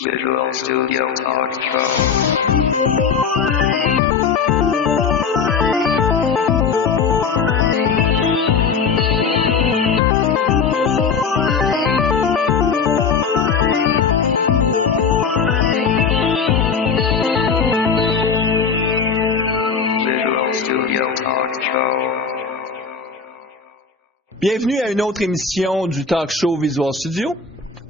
Visual Studio Talk Show. Visual Studio Talk Show. Bienvenue à une autre émission du Talk Show Visual Studio.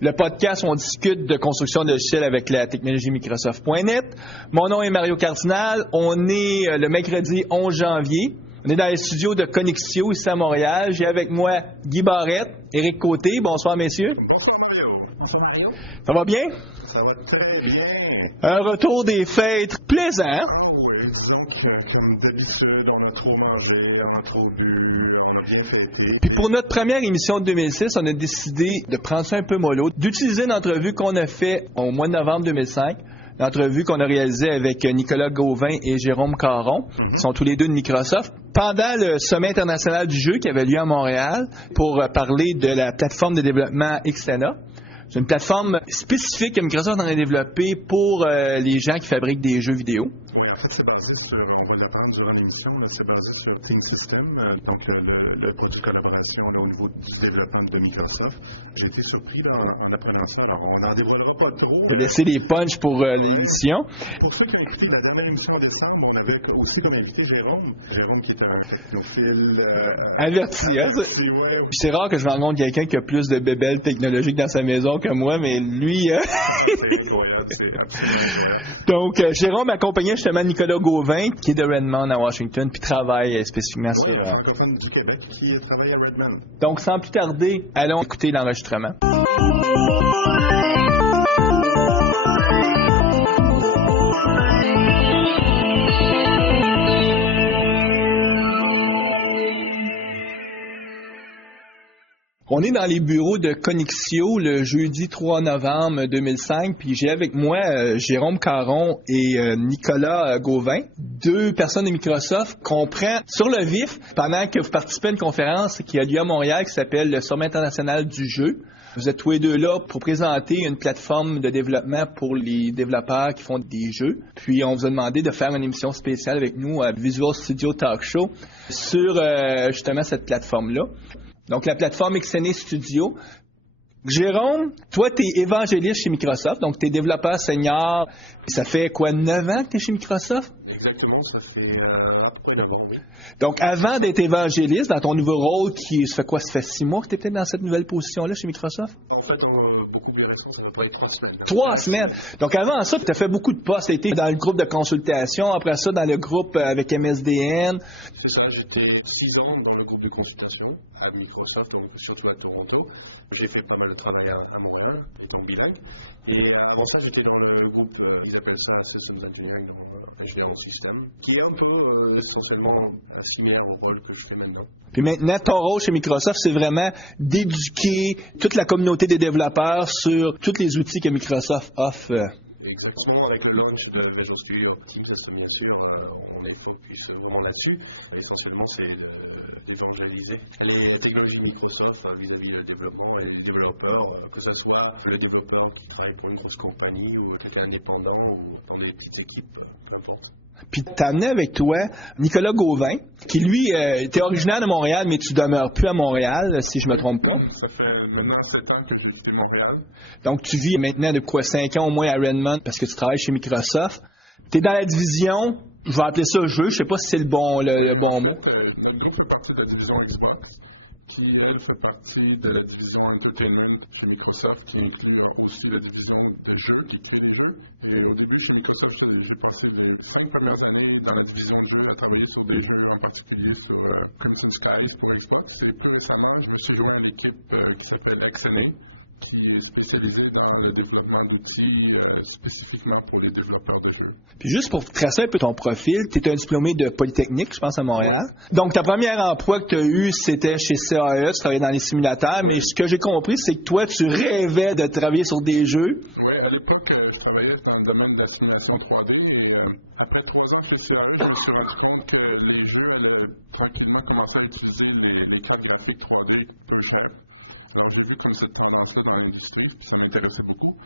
Le podcast où on discute de construction de logiciels avec la technologie Microsoft.net. Mon nom est Mario Cardinal. On est le mercredi 11 janvier. On est dans les studios de Connexio ici à Montréal. J'ai avec moi Guy Barrette, Éric Côté. Bonsoir, messieurs. Bonsoir, Mario. Bonsoir, Mario. Ça va bien? Ça va très bien. Un retour des fêtes plaisant. Ah oui, disons que comme d'habitude, on a trop mangé, on a trop bu, on a bien fêté. Puis pour notre première émission de 2006, on a décidé de prendre ça un peu mollo, d'utiliser une entrevue qu'on a fait au mois de novembre 2005. L'entrevue qu'on a réalisée avec Nicolas Gauvin et Jérôme Caron, qui sont tous les deux de Microsoft, pendant le sommet international du jeu qui avait lieu à Montréal pour parler de la plateforme de développement Xena. C'est une plateforme spécifique que Microsoft a développée pour les gens qui fabriquent des jeux vidéo. Oui, en fait, c'est basé sur, on va l'apprendre durant l'émission, là, c'est basé sur Team System, donc le produit de collaboration là, au niveau du développement de Microsoft. J'ai été surpris là, en apprenant ça. Alors, on n'en dévoilera pas trop. On va laisser les punchs pour l'émission. Pour ceux qui ont écouté la dernière émission en décembre, on avait aussi comme invité Jérôme. Jérôme qui est un technophile averti, ouais. Puis c'est rare que je rencontre quelqu'un qui a plus de bébelles technologiques dans sa maison que moi, mais lui... c'est incroyable, c'est absolument incroyable. Donc, Jérôme accompagnait justement Nicolas Gauvin, qui est de Redmond à Washington, puis travaille spécifiquement sur... Oui, un francophone du Québec qui travaille à Redmond. Donc, sans plus tarder, allons écouter l'enregistrement. On est dans les bureaux de Connexio le jeudi 3 novembre 2005, puis j'ai avec moi Jérôme Caron et Nicolas Gauvin, deux personnes de Microsoft qu'on prend sur le vif pendant que vous participez à une conférence qui a lieu à Montréal qui s'appelle le Sommet international du jeu. Vous êtes tous les deux là pour présenter une plateforme de développement pour les développeurs qui font des jeux. Puis on vous a demandé de faire une émission spéciale avec nous à Visual Studio Talk Show sur justement cette plateforme-là. Donc, la plateforme Xena Studio. Jérôme, toi, tu es évangéliste chez Microsoft, donc tu es développeur senior. Ça fait quoi, 9 ans que tu es chez Microsoft? Exactement, ça fait à peu près 9 ans, oui. Donc, avant d'être évangéliste, dans ton nouveau rôle, ça fait 6 mois que tu es peut-être dans cette nouvelle position-là chez Microsoft? En fait, beaucoup plus récent, ça fait à peu près 3 semaines. 3 semaines? Donc, avant ça, tu as fait beaucoup de postes. Tu as été dans le groupe de consultation, après ça, dans le groupe avec MSDN. C'est ça, j'étais 6 ans dans le groupe de consultation à Microsoft, donc surtout à Toronto. J'ai fait pas mal de travail à Montréal, étant bilingue. Et avant ça, j'étais dans le groupe, ils appellent ça Systems Engineering, donc ingénieur en système, qui est un peu essentiellement similaire au rôle que je fais maintenant. Puis maintenant, ton rôle chez Microsoft, c'est vraiment d'éduquer toute la communauté des développeurs sur tous les outils que Microsoft offre. Exactement, avec le launch de Visual Studio Team System, bien sûr, on est focus vraiment là-dessus. Essentiellement, c'est d'évangéliser les technologies Microsoft vis-à-vis du développement et les développeurs, que ce soit le développeur qui travaille pour une grosse compagnie ou quelqu'un indépendant ou dans des petites équipes, peu importe. Puis tu as amené avec toi Nicolas Gauvin, qui lui était originaire de Montréal, mais tu demeures plus à Montréal, si je me trompe pas. Ça fait maintenant 7 ans que j'ai quitté Montréal. Donc tu vis maintenant de 5 ans au moins à Redmond parce que tu travailles chez Microsoft. Tu es dans la division, je vais appeler ça jeu, je sais pas si c'est le bon Oui, bon en fait, notre groupe fait partie de la division Xbox, qui, elle, fait partie de la division Entertainment chez Microsoft, qui inclut aussi la division de jeux, qui crée des jeux. Et au début, chez Microsoft, j'ai passé les 5 premières années dans la division de jeux à travailler sur des jeux, en particulier sur Crimson Skies pour Xbox. Et plus récemment, je me suis joint à l'équipe qui s'appelle Xena, qui est spécialisée dans le développement d'outils spécifiquement pour les développeurs de jeux. Puis juste pour tracer un peu ton profil, tu es un diplômé de Polytechnique, je pense, à Montréal. Oui. Donc, ta première emploi que tu as eu, c'était chez CAE, tu travaillais dans les simulateurs, mais ce que j'ai compris, c'est que toi, tu rêvais de travailler sur des jeux. Oui, à l'époque, je travaillais dans le domaine de la simulation 3D et après 3 ans chez CAE, je me suis rendu compte que les jeux allaient tranquillement commencer à utiliser les cartes graphiques 3D peu chères. Alors, j'ai vu comme cette tendance-là dans l'industrie, puis ça m'intéressait beaucoup.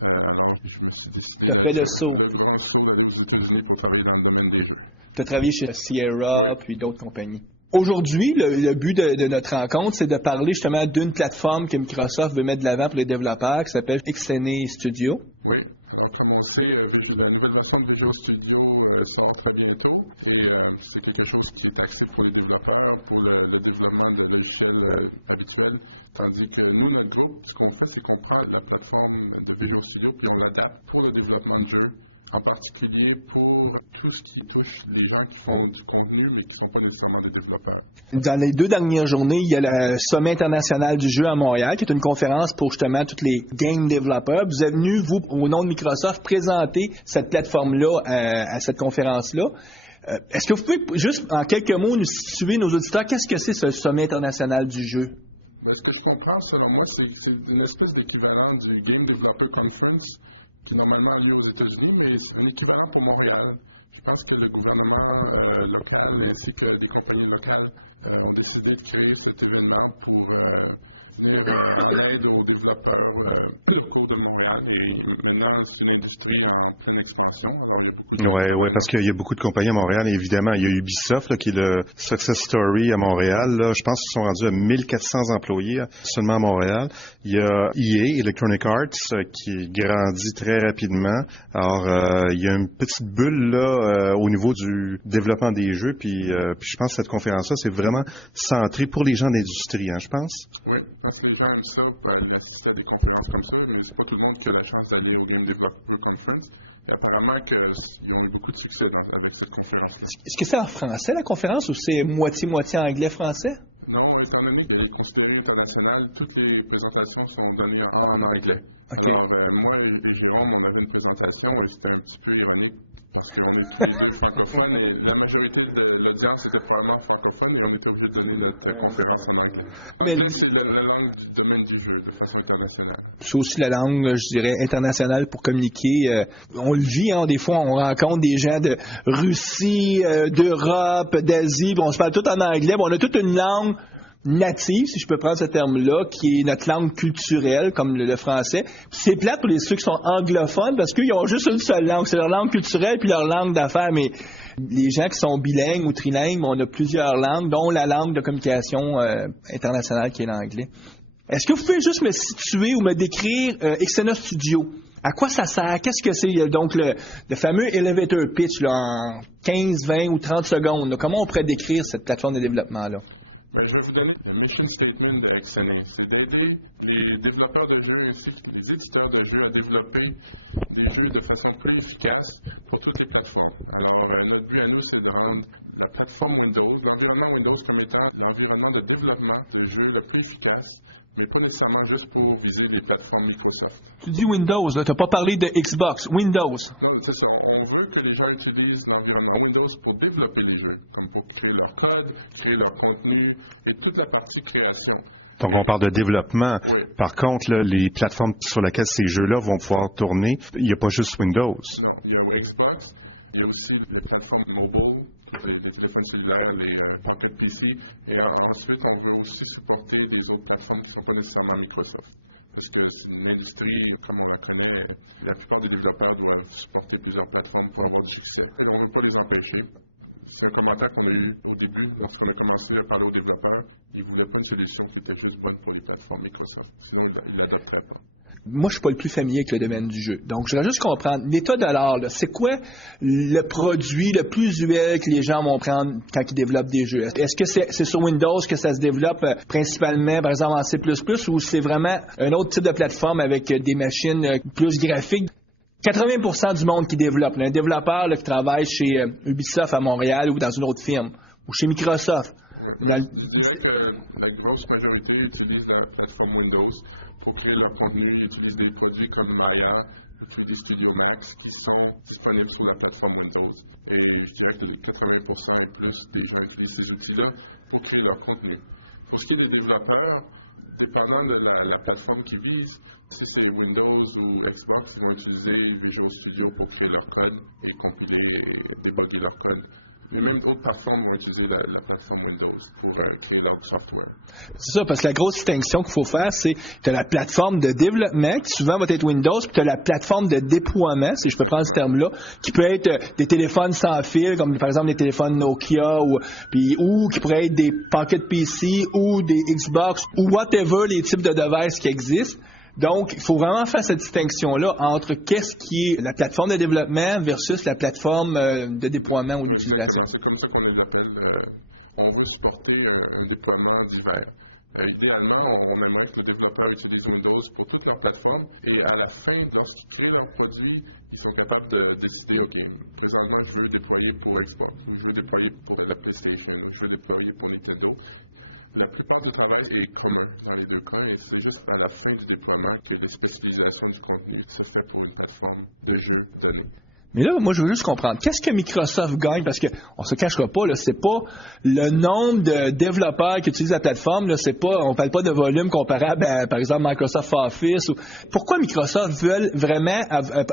Alors, je me suis décidé T'as fait d'être le grand saut d'aller aux États-Unis pour travailler dans le domaine des jeux. Tu as travaillé chez Sierra, Oui. puis d'autres compagnies. Aujourd'hui, le but de notre rencontre, c'est de parler justement d'une plateforme que Microsoft veut mettre de l'avant pour les développeurs qui s'appelle XNA Studio. Oui, alors comme on sait, la nouvelle version de Visual Studio sort très bientôt et c'est quelque chose qui est axé pour les développeurs, pour le développement de logiciels habituels, tandis que nous, notre groupe, ce qu'on fait, c'est qu'on prend la plateforme de Visual Studio puis on l'adapte pour le développement de jeux, en particulier pour tout ce qui touche les gens qui font du contenu mais qui ne sont pas nécessairement des développeurs. Dans les 2 dernières journées, il y a le Sommet international du jeu à Montréal, qui est une conférence pour justement tous les game développeurs. Vous êtes venu, vous, au nom de Microsoft, présenter cette plateforme-là à cette conférence-là. Est-ce que vous pouvez juste, en quelques mots, nous situer, nos auditeurs, qu'est-ce que c'est ce Sommet international du jeu? Ce que je comprends, selon moi, c'est une espèce d'équivalent du Game Developer Conference qui normalement a lieu aux États-Unis, mais c'est un équivalent pour Montréal. Je pense que le gouvernement local ainsi que des compagnies locales ont décidé de créer cet événement pour venir en aide aux développeurs locaux de Montréal. Et maintenant, c'est une industrie en pleine expansion. Alors, il y a beaucoup de gens qui travaillent. Parce qu'il y a beaucoup de compagnies à Montréal. Et évidemment, il y a Ubisoft, là, qui est le success story à Montréal. Là, je pense qu'ils sont rendus à 1400 employés seulement à Montréal. Il y a EA, Electronic Arts, qui grandit très rapidement. Alors, il y a une petite bulle là au niveau du développement des jeux. Puis je pense que cette conférence-là, c'est vraiment centré pour les gens d'industrie, je pense. Oui, parce que les gens aiment ça, aller assister à des conférences comme ça, mais c'est pas tout le monde qui a la chance d'aller au Game Developer Conference. Et apparemment qu'ils ont eu beaucoup de succès avec cette conférence-là. Est-ce que c'est en français, la conférence, ou c'est moitié-moitié anglais-français? Non, étant donné qu'elle est considérée internationale, toutes les présentations sont données en anglais. Okay. Alors, moi et Jérôme, on avait une présentation et c'était un petit peu ironique parce qu'on est tous les deux francophones et la majorité de l'audience était probablement francophone et on était obligé de donner notre conférence en anglais. Anglais, c'est la langue du domaine du jeu de façon internationale. C'est aussi la langue, je dirais, internationale pour communiquer. On le vit, des fois, on rencontre des gens de Russie, d'Europe, d'Asie, on se parle tout en anglais. On a toute une langue native, si je peux prendre ce terme-là, qui est notre langue culturelle, comme le français. Puis c'est plate pour ceux qui sont anglophones, parce qu'ils ont juste une seule langue. C'est leur langue culturelle puis leur langue d'affaires. Mais les gens qui sont bilingues ou trilingues, on a plusieurs langues, dont la langue de communication internationale qui est l'anglais. Est-ce que vous pouvez juste me situer ou me décrire XNA Studio? À quoi ça sert? Qu'est-ce que c'est? Donc, le fameux elevator pitch là, en 15, 20 ou 30 secondes. Là, comment on pourrait décrire cette plateforme de développement-là? Je vais vous donner le mission statement de XNA. C'est d'aider les développeurs de jeux ainsi que les éditeurs de jeux à développer des jeux de façon plus efficace pour toutes les plateformes. Alors, notre but à nous, c'est de rendre la plateforme Windows, l'environnement Windows comme étant l'environnement de développement de jeux le plus efficace, mais pas nécessairement juste pour viser les plateformes Microsoft. Tu dis Windows, tu n'as pas parlé de Xbox, Windows. Non, c'est ça. On veut que les gens utilisent l'environnement Windows pour développer les jeux, comme pour créer leur code, créer leur contenu et toute la partie création. Donc, on parle de développement. Oui. Par contre, là, les plateformes sur lesquelles ces jeux-là vont pouvoir tourner, il n'y a pas juste Windows. Non, il y a Xbox, il y a aussi les plateformes mobile, tous les téléphones cellulaires, les Pocket PC. Et ensuite, on veut aussi supporter les autres plateformes qui ne sont pas nécessairement Microsoft. Parce que c'est une industrie, comme on la connaît, la plupart des développeurs doivent supporter plusieurs plateformes pour avoir du succès. Et on ne veut pas les empêcher. C'est un commentaire qu'on a eu au début, lorsqu'on a commencé à parler aux développeurs. Ils ne voulaient pas une solution qui était juste bonne pour les plateformes Microsoft. Sinon, ils ne l'adopteraient pas. Moi, je ne suis pas le plus familier avec le domaine du jeu. Donc, je voudrais juste comprendre, l'état de l'art, c'est quoi le produit le plus usuel que les gens vont prendre quand ils développent des jeux? Est-ce que c'est sur Windows que ça se développe principalement, par exemple en C++, ou c'est vraiment un autre type de plateforme avec des machines plus graphiques? 80% du monde qui développe, un développeur qui travaille chez Ubisoft à Montréal ou dans une autre firme, ou chez Microsoft. Ouais, moi, je dirais que la grosse majorité utilise la plateforme Windows pour créer leur contenu. Ils utilisent des produits comme Maya ou 3D Studio Max qui sont disponibles sur la plateforme Windows. Et je dirais que 80% et plus des gens utilisent ces outils-là pour créer leur contenu. Pour ce qui est des développeurs, Dépendant de la plateforme qu'ils visent, si c'est Windows ou Xbox, ils vont utiliser Visual Studio pour créer leur code et compiler et débugger leur code. Et même d'autres plateformes vont utiliser la plateforme Windows pour créer leur software. C'est ça, parce que la grosse distinction qu'il faut faire, c'est que tu as la plateforme de développement, qui souvent va être Windows, puis tu as la plateforme de déploiement, si je peux prendre ce terme-là, qui peut être des téléphones sans fil, comme par exemple des téléphones Nokia, ou qui pourraient être des Pocket PC, ou des Xbox, ou whatever les types de devices qui existent. Donc, il faut vraiment faire cette distinction-là entre qu'est-ce qui est la plateforme de développement versus la plateforme de déploiement ou d'utilisation. Exactement, c'est comme ça qu'on les appelle. On veut supporter un déploiement divers. Idéalement, on aimerait que le développeur utilise Windows pour toute leur plateforme et à la fin, lorsqu'ils créent leur produit, ils sont capables de décider, OK, présentement, je veux déployer pour Xbox ou je veux déployer pour la PlayStation ou je veux déployer pour Nintendo. La plupart du travail est commun dans les deux cas et c'est juste à la fin du déploiement que les spécialisations du contenu se fait pour une plateforme de jeu donnée. Mais là, moi, je veux juste comprendre. Qu'est-ce que Microsoft gagne? Parce que on se cachera pas, là, c'est pas le nombre de développeurs qui utilisent la plateforme, là, c'est pas, on parle pas de volume comparable à, par exemple, Microsoft Office. Pourquoi Microsoft veut vraiment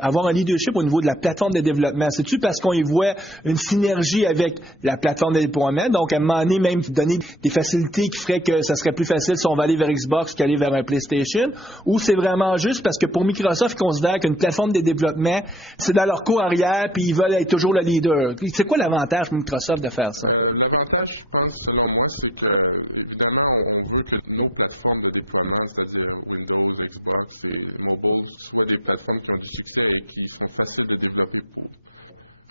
avoir un leadership au niveau de la plateforme de développement? C'est-tu parce qu'on y voit une synergie avec la plateforme de déploiement? Donc, à un moment donné, même donner des facilités qui feraient que ça serait plus facile si on va aller vers Xbox qu'aller vers un PlayStation? Ou c'est vraiment juste parce que pour Microsoft, ils considèrent qu'une plateforme de développement, c'est dans leur cours puis ils veulent être toujours le leader. C'est quoi l'avantage pour Microsoft de faire ça? L'avantage, je pense, selon moi, c'est que, évidemment, on veut que nos plateformes de déploiement, c'est-à-dire Windows, Xbox et mobile, soient des plateformes qui ont du succès et qui sont faciles de développer pour.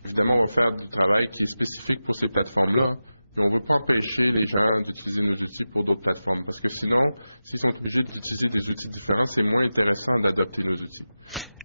Évidemment, on va faire du travail qui est spécifique pour ces plateformes-là, mais on ne veut pas empêcher les gens d'utiliser nos outils pour d'autres plateformes, parce que sinon, s'ils sont obligés d'utiliser des outils différents, c'est moins intéressant d'adopter nos outils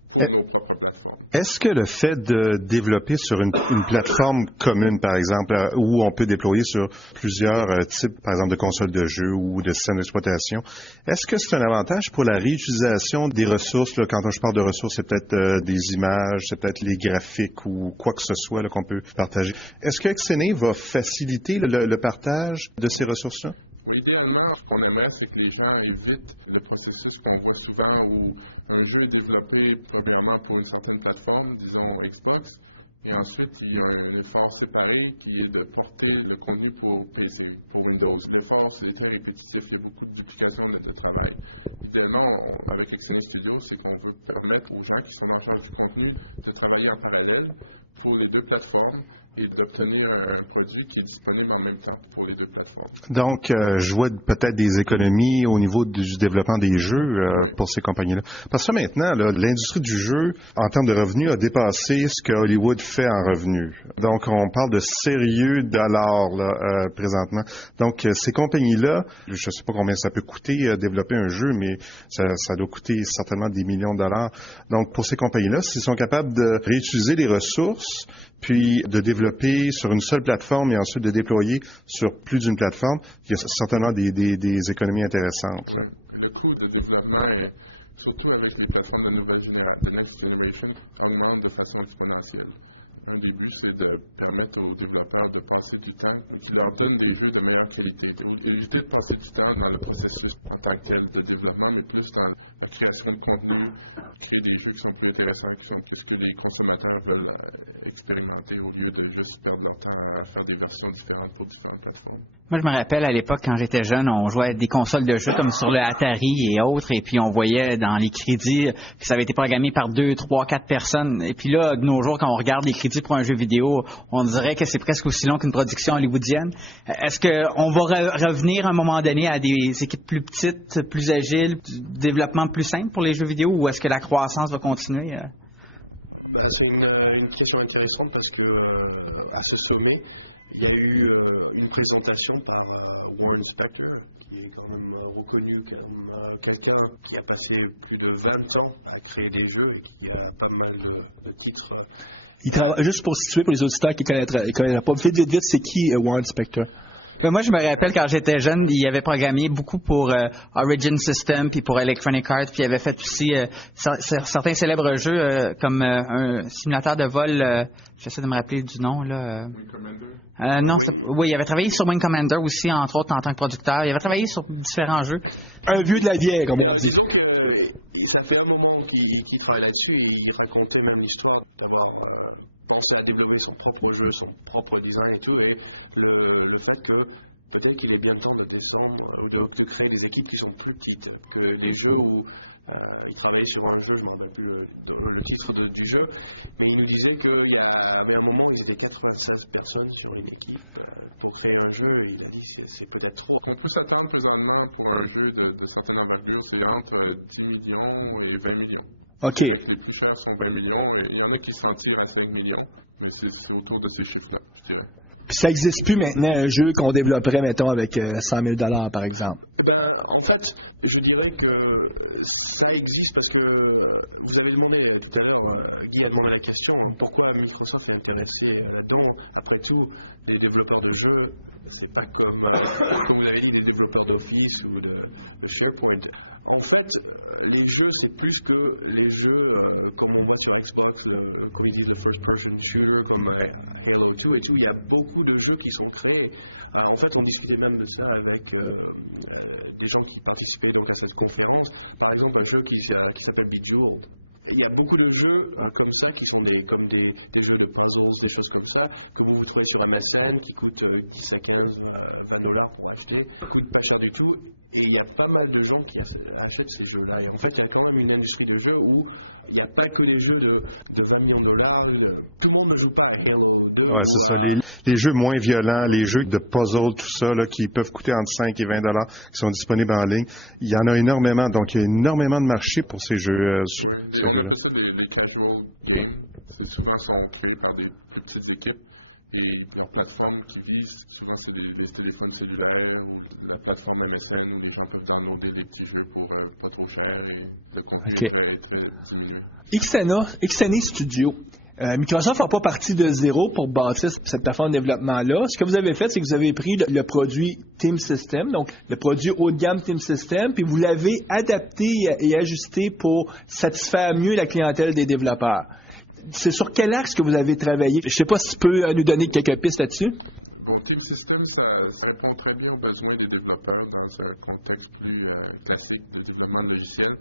pour nos propres plateformes. Est-ce que le fait de développer sur une plateforme commune, par exemple, où on peut déployer sur plusieurs types, par exemple, de consoles de jeux ou de systèmes d'exploitation, est-ce que c'est un avantage pour la réutilisation des ressources? Là, quand je parle de ressources, c'est peut-être des images, c'est peut-être les graphiques ou quoi que ce soit là, qu'on peut partager. Est-ce que Xene va faciliter le partage de ces ressources-là? Oui, idéalement, ce qu'on aimerait, c'est que les gens évitent le processus qu'on voit souvent où un jeu est développé premièrement pour une certaine plateforme, disons Xbox, et ensuite il y a un effort séparé qui est de porter le contenu pour PC, pour Windows. L'effort est très répétitif, il y a beaucoup de duplication de travail. Idéalement, avec Xene Studio, c'est qu'on veut permettre aux gens qui sont en charge du contenu de travailler en parallèle pour les deux plateformes et d'obtenir un produit qui est disponible en même temps pour les deux plateformes. Donc, je vois peut-être des économies au niveau du développement des jeux oui. Pour ces compagnies-là. Parce que maintenant, là, l'industrie du jeu, en termes de revenus, a dépassé ce que Hollywood fait en revenus. Donc, on parle de sérieux dollars là, présentement. Donc, ces compagnies-là, je ne sais pas combien ça peut coûter développer un jeu, mais ça doit coûter certainement des millions de dollars. Donc, pour ces compagnies-là, s'ils sont capables de réutiliser les ressources, puis de développer sur une seule plateforme et ensuite de déployer sur plus d'une plateforme, il y a certainement des économies intéressantes. Oui, le coût de développement, surtout avec les plateformes de nouvelle génération, de Next Generation, augmente de façon exponentielle. Un des buts, c'est de permettre aux développeurs de passer du temps, qui leur donne des jeux de meilleure qualité. Éviter de passer du temps dans le processus en tant que tel de développement, mais plus dans la création de contenu, créer des jeux qui sont plus intéressants, qui sont ce que les consommateurs veulent expérimenter au lieu de juste perdre leur temps à faire des versions différentes pour différentes plateformes. Moi, je me rappelle à l'époque, quand j'étais jeune, on jouait à des consoles de jeux comme sur le Atari et autres, et puis on voyait dans les crédits que ça avait été programmé par 2, 3, 4 personnes. Et puis là, de nos jours, quand on regarde les crédits pour un jeu vidéo, on dirait que c'est presque aussi long qu'une production hollywoodienne. Est-ce qu'on va revenir à un moment donné à des équipes plus petites, plus agiles, du développement plus simple pour les jeux vidéo, ou est-ce que la croissance va continuer? C'est une question intéressante parce que à ce sommet, il y a eu une présentation par Warren Spector, qui est quand même reconnu comme quelqu'un qui a passé plus de 20 ans à créer des jeux et qui a pas mal de titres. Juste pour situer pour les auditeurs qui ne connaîtraient pas, vite, c'est qui Warren Spector? Moi, je me rappelle quand j'étais jeune, il avait programmé beaucoup pour Origin System puis pour Electronic Arts, puis il avait fait aussi certains célèbres jeux comme un simulateur de vol. J'essaie de me rappeler du nom là. Wing Commander. Non, oui, il avait travaillé sur Wing Commander aussi, entre autres en tant que producteur. Il avait travaillé sur différents jeux. Un vieux de la vieille, comme on dit. Disons que ça fait un moment qu'il travaille là-dessus et il racontait même l'histoire d'avoir pensé à développer son propre jeu, son propre design et tout, et le fait que peut-être qu'il est bien temps de descendre ou de créer des équipes qui sont plus petites que les jeux où il travaillait sur un jeu, je me rappelle plus le titre du jeu, mais il nous disait qu'il y avait un moment ils étaient 96 personnes sur une équipe pour créer un jeu, et il a dit c'est peut-être trop. Qu'on peut s'attendre présentement pour un jeu de certaine envergure, c'est entre 10 millions et 20 millions. Okay. C'est vrai que les plus chers sont 20 millions, et il y en a qui s'en tirent à 5 millions, mais c'est autour de ces chiffres-là, je dirais. Puis ça n'existe plus maintenant, un jeu qu'on développerait, mettons, avec 100 000 $, par exemple. En fait, je dirais que ça existe parce que vous avez demandé tout à l'heure, Guy a demandé la question, pourquoi Microsoft est intéressé là-dedans. Après tout, les développeurs de jeux, c'est pas comme vous avez dit, des développeurs d'Office ou de SharePoint. En fait, les jeux, c'est plus que les jeux comme on voit sur Xbox, comme ils disent le first-person shooter, comme Halo 2 et tout. Il y a beaucoup de jeux qui sont créés. En fait, on discutait même de ça avec des gens qui participaient donc à cette conférence. Par exemple, un jeu qui s'appelle Bejeweled. Il y a beaucoup de jeux comme ça qui sont des jeux de puzzles, des choses comme ça, que vous trouvez sur MSN, qui coûtent 10 à 15, 20 $ pour acheter, coûtent pas cher du tout. Et il y a pas mal de gens qui achètent ces jeux-là. Et en fait, il y a quand même une industrie de jeux où il n'y a pas que des jeux de 20 millions de $. Tout le monde ne joue pas à Halo 2 ou à... Les jeux moins violents, les jeux de puzzle, tout ça, là, qui peuvent coûter entre 5 et 20 $, qui sont disponibles en ligne. Il y en a énormément. Donc, il y a énormément de marché pour ces jeux. Oui, on appelle ça les casual games. C'est souvent sont créés par des plus petites équipes. Et leur plateforme qui vise, souvent c'est les téléphones cellulaires ou la plateforme MSN où les gens peuvent downloader les petits jeux pour pas trop cher, et le contenu est très diminué. Xtana Studio. Microsoft n'a pas parti de zéro pour bâtir cette plateforme de développement-là. Ce que vous avez fait, c'est que vous avez pris le produit Team System, donc le produit haut de gamme Team System, puis vous l'avez adapté et ajusté pour satisfaire mieux la clientèle des développeurs. C'est sur quel axe que vous avez travaillé? Je ne sais pas si tu peux nous donner quelques pistes là-dessus. Bon, Team System, ça répond très bien aux besoins des développeurs dans un contexte plus classique de développement de logiciels.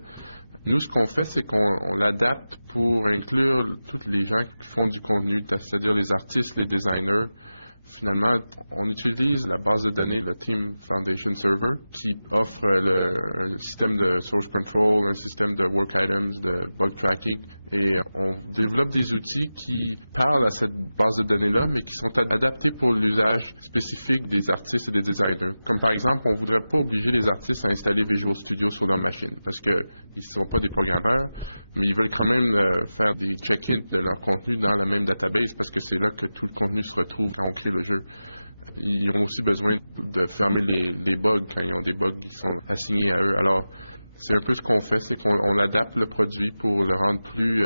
Nous, ce qu'on fait, c'est qu'on l'adapte pour inclure tous les gens qui font du contenu, c'est-à-dire les artistes, les designers. Finalement, on utilise la base de données, le Team Foundation Server, qui offre un système de source control, un système de work items, de bug tracking, et on développe des outils qui parlent à cette base de données-là, mais qui sont adaptés pour l'usage spécifique des artistes et des designers. Comme par exemple, on ne voudrait pas obliger les artistes à installer Visual Studio sur leur machine, parce qu'ils ne sont pas des programmeurs, mais ils veulent quand même faire des check-ins de leur contenu dans la même database, parce que c'est là que tout le contenu se retrouve quand on crée le jeu. Ils ont aussi besoin de fermer les bugs quand ils ont des bugs qui sont assignés à eux. Alors, c'est un peu ce qu'on fait, c'est qu'on adapte le produit pour le rendre plus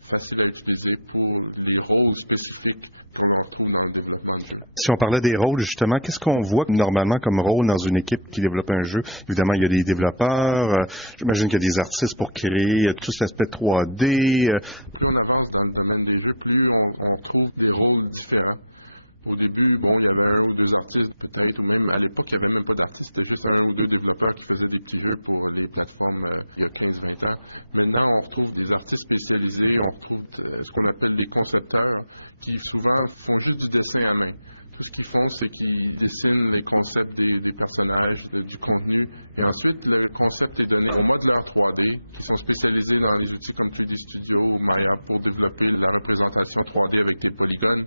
facile à utiliser pour les rôles spécifiques qu'on retrouve dans le développement de jeu. Si on parlait des rôles, justement, qu'est-ce qu'on voit normalement comme rôle dans une équipe qui développe un jeu? Évidemment, il y a des développeurs, j'imagine qu'il y a des artistes pour créer tout cet aspect 3D. Plus on avance dans le domaine des jeux, plus on retrouve des rôles différents. Au début, bon, il y avait 1 ou 2 artistes peut-être, ou même à l'époque, il n'y avait même pas d'artistes, c'était juste 1 ou 2 développeurs qui faisaient des petits jeux pour les plateformes il y a 15-20 ans. Maintenant, on retrouve des artistes spécialisés, on retrouve ce qu'on appelle les concepteurs, qui souvent font juste du dessin à main. Tout ce qu'ils font, c'est qu'ils dessinent les concepts des personnages, du contenu, et ensuite, le concept est donné aux modeleurs 3D, qui sont spécialisés dans les outils comme 3D Studio ou Maya pour développer la représentation 3D avec des polygones.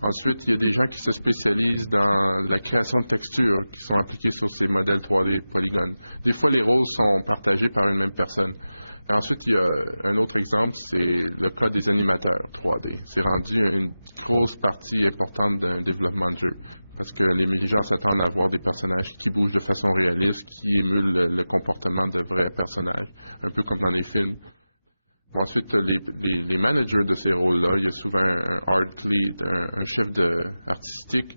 Ensuite, il y a des gens qui se spécialisent dans la création de textures qui sont appliquées sur ces modèles 3D polygones. Des fois, les rôles sont partagés par une même personne. Et ensuite, il y a un autre exemple, c'est le cas des animateurs 3D. C'est rendu une grosse partie importante d'un développement de jeu. Parce que les gens s'attendent à voir des personnages qui bougent de façon réaliste, qui émulent le comportement de vrais personnages, un peu comme dans les films. Ensuite, les managers de ces rôles-là, il y a souvent un art lead, un chef artistique,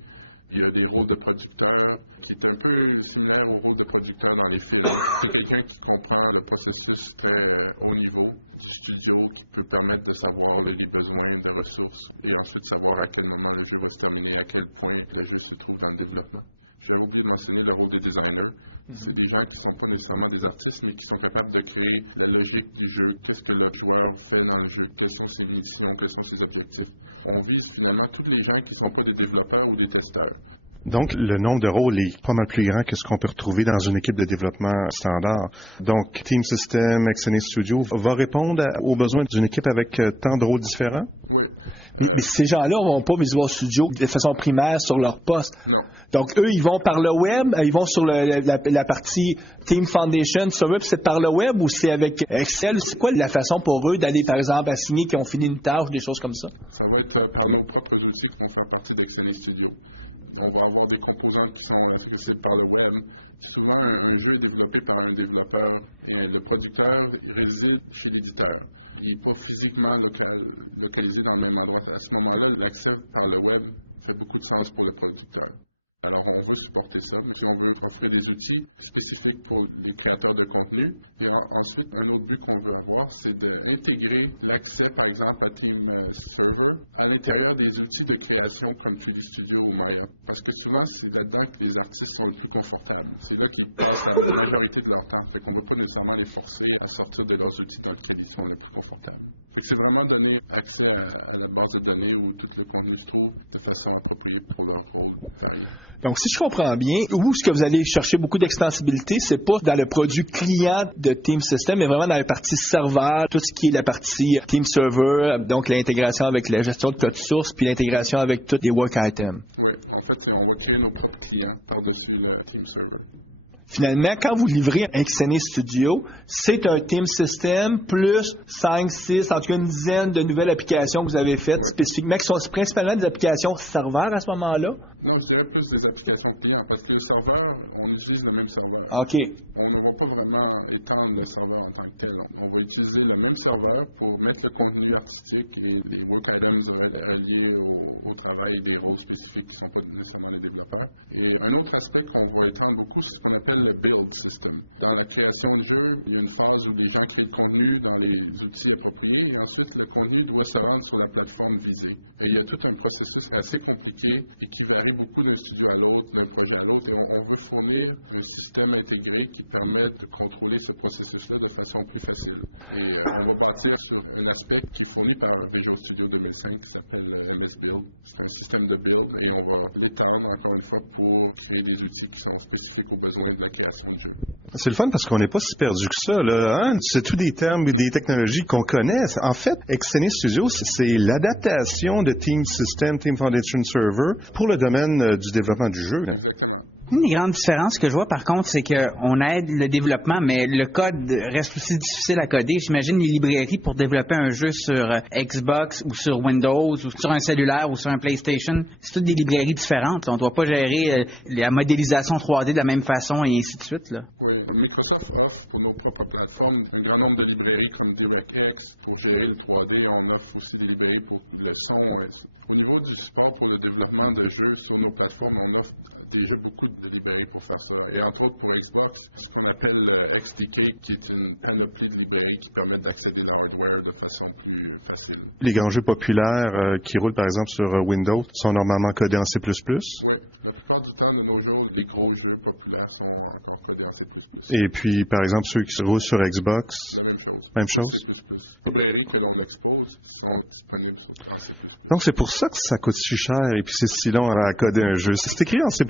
Il y a des rôles de producteur qui est un peu similaire au rôle de producteur dans les films. C'est quelqu'un qui comprend le processus très haut niveau du studio, qui peut permettre de savoir les besoins de ressources et ensuite savoir à quel moment le jeu va se terminer, à quel point le jeu se trouve dans le développement. J'avais oublié de mentionner le rôle des designers. C'est des gens qui sont pas nécessairement des artistes, mais qui sont capables de créer la logique du jeu. Qu'est-ce que le joueur fait dans le jeu? Quelles sont ses missions? Quels sont ses objectifs? On vise finalement tous les gens qui sont pas des développeurs ou des testeurs. Donc, le nombre de rôles est pas mal plus grand que ce qu'on peut retrouver dans une équipe de développement standard. Donc, Team System, XNA Studio va répondre aux besoins d'une équipe avec tant de rôles différents? Oui. Mais ces gens-là ne vont pas Visual Studio de façon primaire sur leur poste. Non. Donc, eux, ils vont par le web, ils vont sur la partie Team Foundation Server, puis c'est par le web ou c'est avec Excel? C'est quoi la façon pour eux d'aller, par exemple, assigner qu'ils ont fini une tâche, des choses comme ça? Ça va être par nos propres outils qui vont faire partie d'XNA Studio. On va avoir des composantes qui sont accessibles par le web. Souvent, un jeu est développé par un développeur et le producteur réside chez l'éditeur. Il n'est pas physiquement localisé dans le même endroit. À ce moment-là, l'accès par le web fait beaucoup de sens pour le producteur. Alors, on veut supporter ça, mais si on veut offrir des outils spécifiques pour les créateurs de contenu. Et ensuite, un autre but qu'on veut avoir, c'est d'intégrer l'accès, par exemple, à Team Server à l'intérieur des outils de création comme 3D Studio ou Maya. Parce que souvent, c'est là-dedans que les artistes sont le plus confortables. C'est là qu'ils passent la majorité de leur temps. Fait qu'on ne va pas nécessairement les forcer à sortir de leurs outils dans lesquels ils sont le plus confortables. Fait que c'est vraiment donner accès à la base de données où tout le contenu se trouve de façon appropriée pour leur rôle varié. Donc, si je comprends bien, où ce que vous allez chercher beaucoup d'extensibilité, c'est pas dans le produit client de Team System, mais vraiment dans la partie serveur, tout ce qui est la partie Team Server, donc l'intégration avec la gestion de code source, puis l'intégration avec tous les work items. Oui, en fait, on va créer nos propres clients par-dessus le Team Server. Finalement, quand vous livrez un XNA Studio, c'est un Team System plus 5, 6, en tout cas une dizaine de nouvelles applications que vous avez faites spécifiquement, qui sont principalement des applications serveurs à ce moment-là? Non, je dirais plus des applications clients, parce que le serveur, on utilise le même serveur. OK. On ne va pas vraiment étendre le serveur en tant que tel. On va utiliser le même serveur pour mettre le contenu artistique et les work items reliés au travail des rôles spécifiques qui ne sont pas nécessairement les développeurs. Et un autre aspect qu'on va étendre beaucoup, c'est ce qu'on appelle le build system. Dans la création de jeu, il y a une phase où les gens créent le contenu dans les outils appropriés et ensuite le contenu doit se rendre sur la plateforme visée. Et il y a tout un processus assez compliqué et qui varie beaucoup d'un studio à l'autre, d'un projet à l'autre et on veut fournir un système intégré qui permet de contrôler ce processus-là de façon plus facile. Et on va bâtir sur un aspect qui est fourni par Visual Studio 2005 qui s'appelle MS Build. C'est un système de build et on va l'étendre encore une fois pour créer des outils qui sont spécifiques aux besoins de la création de jeu. C'est le fun parce qu'on n'est pas si perdu que ça, là. Hein? C'est tous des termes et des technologies qu'on connaît. En fait, XNA Studio, c'est l'adaptation de Team System, Team Foundation Server pour le domaine du développement du jeu. Exactement. Une des grandes différences que je vois, par contre, c'est qu'on aide le développement, mais le code reste aussi difficile à coder. J'imagine les librairies pour développer un jeu sur Xbox ou sur Windows ou sur un cellulaire ou sur un PlayStation, c'est toutes des librairies différentes. On ne doit pas gérer la modélisation 3D de la même façon et ainsi de suite. Là. Oui, Microsoft offre pour nos propres plateformes un grand nombre de librairies comme DirectX pour gérer le 3D. On offre aussi des librairies pour le son. Au niveau du support pour le développement de jeux sur nos plateformes, on offre déjà beaucoup de librairies pour faire ça. Et entre autres pour Xbox, ce qu'on appelle le XDK, qui est une panoplie de librairies qui permettent d'accéder à le hardware de façon plus facile. Les grands jeux populaires qui roulent par exemple sur Windows sont normalement codés en C++? Oui, la plupart du temps de nos jours, les gros jeux populaires sont encore codés en C++. Et puis par exemple ceux qui roulent sur Xbox? La même chose. Même chose? C++. Les librairies que l'on expose sont disponibles en C++. Donc c'est pour ça que ça coûte si cher et puis c'est si long à coder un jeu. C'est écrit en C++.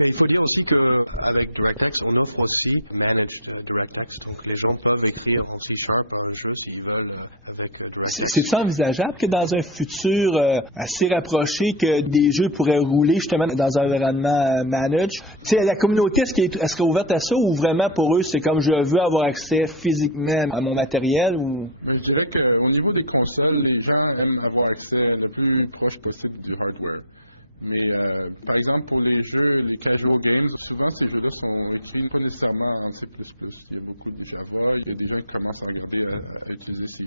Mais il faut dire aussi qu'avec DirectX, on offre aussi Managed DirectX. Donc, les gens peuvent écrire en C# un jeu s'ils veulent avec DirectX. C'est envisageable que dans un futur assez rapproché, que des jeux pourraient rouler justement dans un environnement managed? Tu sais, la communauté, est-ce qu'elle est ouverte à ça ou vraiment pour eux, c'est comme je veux avoir accès physiquement à mon matériel? Ou... Mais je dirais qu'au niveau des consoles, les gens aiment avoir accès le plus proche possible du hardware. Mais par exemple, pour les jeux, les casual games, souvent ces jeux-là sont écrits pas nécessairement en C++. Il y a beaucoup de Java, il y a des gens qui commencent à regarder à utiliser C#.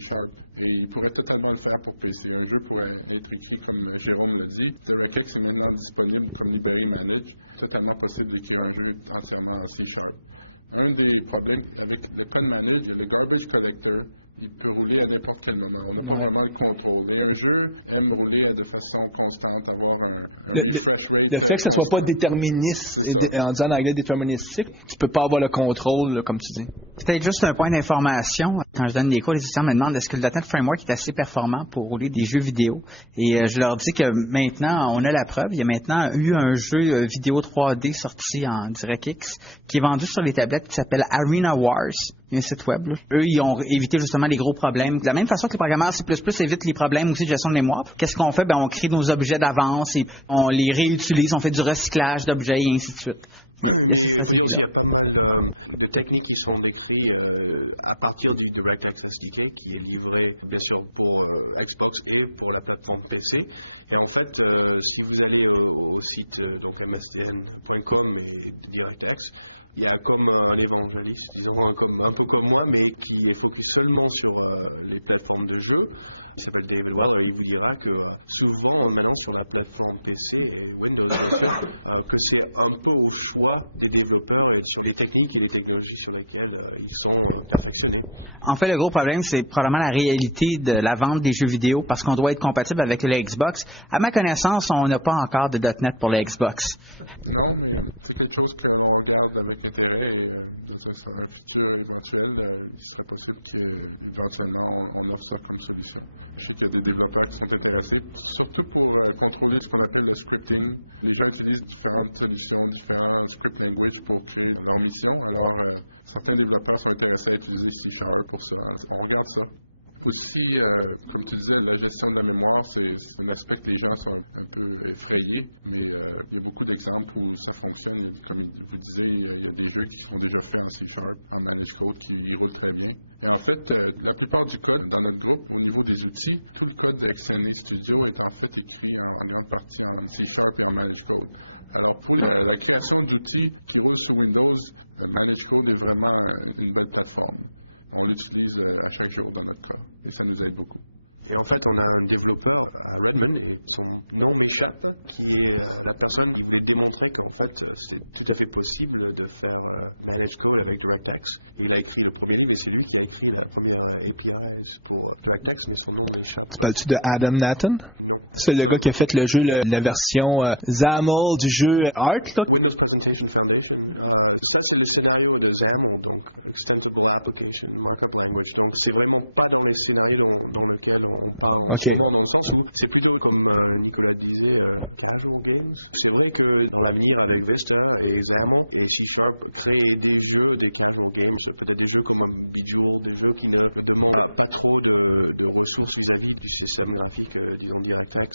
Et ils pourraient totalement le faire pour PC. Un jeu pourrait être écrit comme Jérôme l'a dit. DirectX est maintenant disponible comme Library Manage. Totalement possible d'écrire un jeu entièrement en C#. Un des problèmes avec le code manage, il y a le garbage collector. Il peut rouler à n'importe quel moment. On n'a pas vraiment le contrôle. Et un jeu aime rouler de façon constante, avoir un refresh rate Le fait que ce ne constant. soit pas déterministe, en disant en anglais déterministique, tu peux pas avoir le contrôle, là, comme tu dis. Peut-être juste un point d'information. Quand je donne des cours, les étudiants me demandent est-ce que le .NET Framework est assez performant pour rouler des jeux vidéo. Et je leur dis que maintenant, on a la preuve. Il y a maintenant eu un jeu vidéo 3D sorti en DirectX qui est vendu sur les tablettes qui s'appelle Arena Wars. Il y a un site web. Là. Eux, ils ont évité justement les gros problèmes. De la même façon que les programmeurs C++ évitent les problèmes aussi de gestion de mémoire. Qu'est-ce qu'on fait? On crée nos objets d'avance et on les réutilise, on fait du recyclage d'objets et ainsi de suite. Mais il faut dire aussi qu'il y a pas mal de techniques qui sont décrites à partir du DirectX SDK qui est livré bien sûr pour Xbox et pour la plateforme PC. Et en fait, si vous allez au site donc msdn.com et DirectX, il y a comme un évangéliste, disons un peu comme moi, mais qui est focus seulement sur les plateformes de jeu. Il s'appelle David Weller et il vous dira que souvent maintenant sur la plateforme PC et Windows bien sûr, que c'est un peu au choix des développeurs et sur les techniques et les technologies sur lesquelles ils sont perfectionnés. En fait, le gros problème, c'est probablement la réalité de la vente des jeux vidéo parce qu'on doit être compatible avec le Xbox. À ma connaissance, on n'a pas encore de .NET pour le Xbox. Non, mais c'est quelque chose que l'on regarde avec intérêt et dans un futur éventuel, il serait possible qu'éventuellement on offre ça comme solution. Je sais qu'il y a des développeurs qui sont intéressés, surtout pour contrôler ce qu'on appelle le scripting. Les gens utilisent différentes solutions, différents script languages pour créer leur mission. Alors, certains développeurs sont intéressés à utiliser C# pour ça. On regarde ça. Aussi, comme tu disais, la gestion de la mémoire, c'est un aspect que les gens sont un peu effrayés, mais il y a beaucoup d'exemples où ça fonctionne. Comme vous disiez, il y a des jeux qui sont déjà faits en C#, en Manage Code, qui roulent très bien. Et en fait, la plupart du code dans notre groupe, au niveau des outils, tout le code de XNA Studio est en fait écrit en grande partie en C# et en Manage Code. Alors, pour la création d'outils qui roulent sous Windows, Manage Code est vraiment une belle plateforme. On l'utilise à chaque jour dans notre cas et ça nous aide beaucoup. Et en fait, on a un développeur à Redmond, et son nom m'échappe, qui est la personne qui voulait démontrer qu'en fait, c'était tout à fait possible de faire Manage Code avec DirectX. Et il a écrit le premier livre, et c'est lui qui a écrit la première API pour DirectX, mais son nom m'échappe. Parles-tu de Adam Nathan? Non. C'est le gars qui a fait le jeu, la version XAML du jeu Art, là? Windows Presentation Foundation. Ça, c'est le scénario de XAML, donc Extensible Application Markup Language. Donc, c'est vraiment pas dans les scénarios dans lesquels on parle en ce moment, dans le sens où c'est plutôt comme Nicolas disait, casual games. C'est vrai que dans l'avenir avec Vista et XAML et C# créer des jeux, des casual games, peut-être des jeux comme Bejeweled, des jeux qui ne demandent pas trop de ressources vis-à-vis du système graphique, disons DirectX.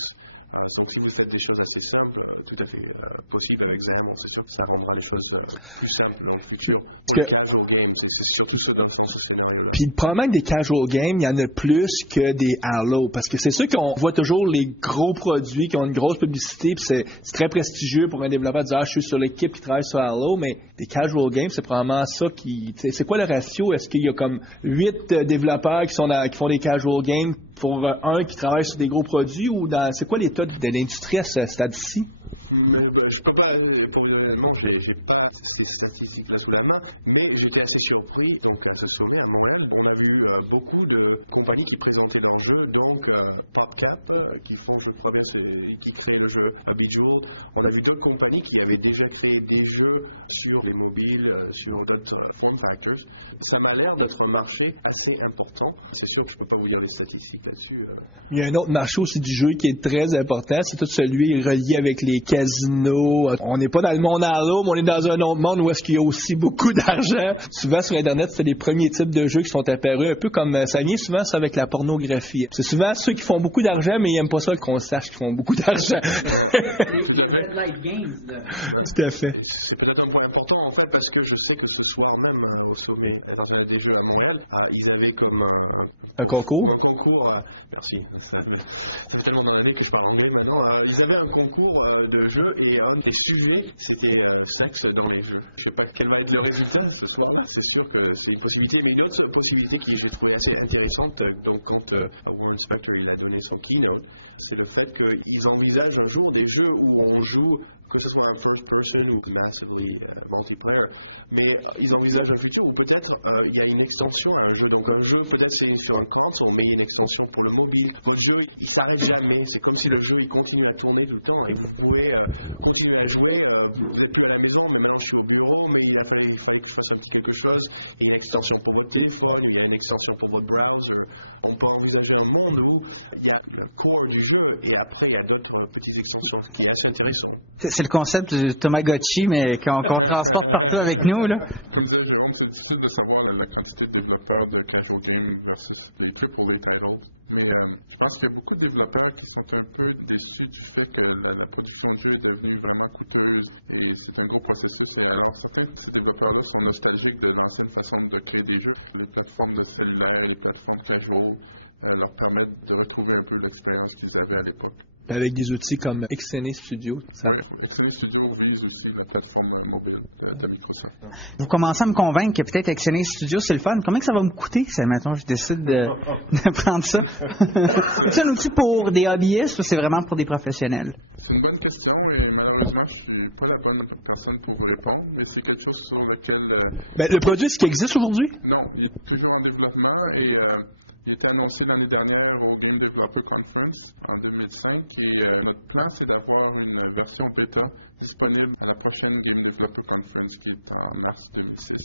Donc si vous faites des choses assez simples, tout à fait possible avec XAML, c'est sûr que ça rendra les choses plus simples dans le futur. Pour les casual games, c'est surtout ça dans ce scénario-là. Puis probablement que des casual games, il y en a plus que des Halo, parce que c'est sûr qu'on voit toujours les gros produits qui ont une grosse publicité, puis c'est très prestigieux pour un développeur de dire je suis sur l'équipe qui travaille sur Halo, mais des casual games, c'est probablement ça qui... C'est quoi le ratio? Est-ce qu'il y a comme 8 développeurs qui font des casual games pour un qui travaille sur des gros produits, ou c'est quoi l'état de l'industrie à ce stade-ci? Mais, je peux pas, pour évidemment, j'ai pas ces statistiques-là sous la main, mais j'étais assez surpris, donc à ce sommet à Montréal, on a vu beaucoup de compagnies qui présentaient leurs jeux, donc PopCap, qui font, je crois bien, qui créent le jeu Bejeweled. On a vu d'autres compagnies qui avaient déjà créé des jeux sur les mobiles, sur d'autres form factors. Ça m'a l'air d'être un marché assez important. C'est sûr que je peux pas vous dire les statistiques là-dessus. Il y a un autre marché aussi du jeu qui est très important, c'est tout celui relié avec les casino. On n'est pas dans le monde Halo, mais on est dans un autre monde où est-ce qu'il y a aussi beaucoup d'argent. Souvent sur Internet, c'est les premiers types de jeux qui sont apparus, un peu comme ça vient souvent ça avec la pornographie. C'est souvent ceux qui font beaucoup d'argent, mais ils n'aiment pas ça qu'on sache qu'ils font beaucoup d'argent. Tout à fait. Tout à fait. Et c'est peut-être un point important en fait parce que je sais que ce soir même au sommet international des jeux à Montréal, ils avaient comme un concours. Merci. Ça fait tellement d'années que je parle anglais maintenant. Ils avaient un concours de jeux et un des sujets c'était sexe dans les jeux. Je sais pas quel va être le résultat ce soir-là. C'est sûr que c'est une possibilité, mais une autre possibilité que j'ai trouvé assez intéressante. Donc quand Warren Spector il a donné son keynote, c'est le fait qu'ils envisagent un jour des jeux où on joue, que ce soit un first person ou massively multiplayer, mais ils envisagent un futur où peut-être il y a une extension à un jeu. Donc un jeu peut-être c'est sur un console, mais il y a une extension pour le mobile. Votre jeu il s'arrête jamais. C'est comme si le jeu il continue à tourner tout le temps et vous pouvez continuer à jouer. Vous n'êtes plus à la maison, mais maintenant je suis au bureau, mais il fallait que je fasse un petit quelque chose. Il y a une extension pour votre téléphone, ou il y a une extension pour votre browser. On peut envisager un monde où il y a le core du jeu et après il y a d'autres petites extensions, ce qui est assez intéressant. C'est le concept du Tamagotchi, mais qu'on transporte partout avec nous, là. Comme disait Jérôme, c'est difficile de savoir la quantité de développeurs de casual game versus les AAA titles. Mais je pense qu'il y a beaucoup de développeurs qui sont un peu déçus du fait que la production de jeux est devenue vraiment coûteuse et c'est un gros processus. Et alors, certains de ces développeurs-là sont nostalgiques de l'ancienne façon de créer des jeux. Les plateformes de cellulaire et les plateformes casual leur permettent de retrouver un peu l'expérience qu'ils avaient à l'époque. Avec des outils comme XNA Studio. Oui, XNA Studio vise aussi la plateforme mobile de Microsoft. Vous commencez à me convaincre que peut-être XNA Studio, c'est le fun. Combien que ça va me coûter, ça, maintenant, je décide de prendre ça? C'est un outil pour des hobbyistes ou c'est vraiment pour des professionnels? C'est une bonne question et malheureusement, je suis pas la bonne personne pour vous répondre, mais c'est quelque chose sur lequel... le produit, est-ce qu'il existe aujourd'hui? Non, il est toujours en développement et... il a été annoncé l'année dernière au Game Developer Conference en 2005 et notre plan c'est d'avoir une version bêta disponible à la prochaine Game Developer Conference qui est en mars 2006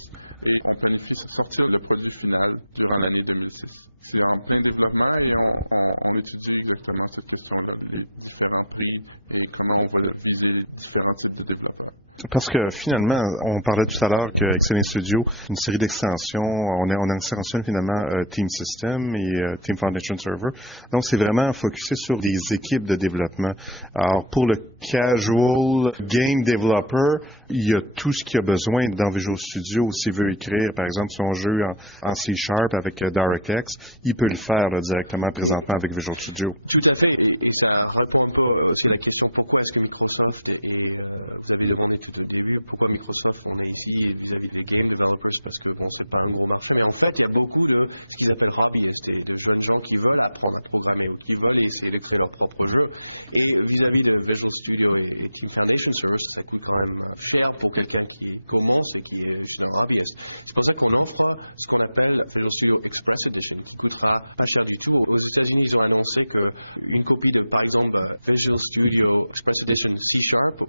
et on planifie sortir le produit final durant l'année 2006. C'est en plein développement et on étudie exactement cette question-là, les différents prix et comment on va viser les différents types de développeurs. Parce que finalement, on parlait tout à l'heure que XNA Studio, une série d'extensions, on a une extension finalement Team System et Team Foundation Server. Donc c'est vraiment focusé sur des équipes de développement. Alors pour le casual game developer, il y a tout ce qu'il a besoin dans Visual Studio s'il veut écrire, par exemple, son jeu en C# avec DirectX, il peut le faire là, directement présentement avec Visual Studio. Tout à fait, et ça répond un peu aussi à la question pourquoi est-ce que Microsoft vous avez demandé tout au début pourquoi Microsoft on est ici vis-à-vis des game developers parce que bon c'est pas un gros marché mais en fait il y a beaucoup de ce qu'ils appellent hobbyistes et de jeunes gens qui veulent apprendre à programmer ou qui veulent essayer de créer leur propre jeu et vis-à-vis de Visual Studio et Team Foundation Server ça coûte quand même cher pour quelqu'un qui commence et qui est chez un hobbyiste. C'est pour ça qu'on offre ce qu'on appelle Visual Studio Express Edition qui coûtera pas cher du tout. Aux États-Unis ils ont annoncé que une copie de par exemple Visual Studio Express Edition C#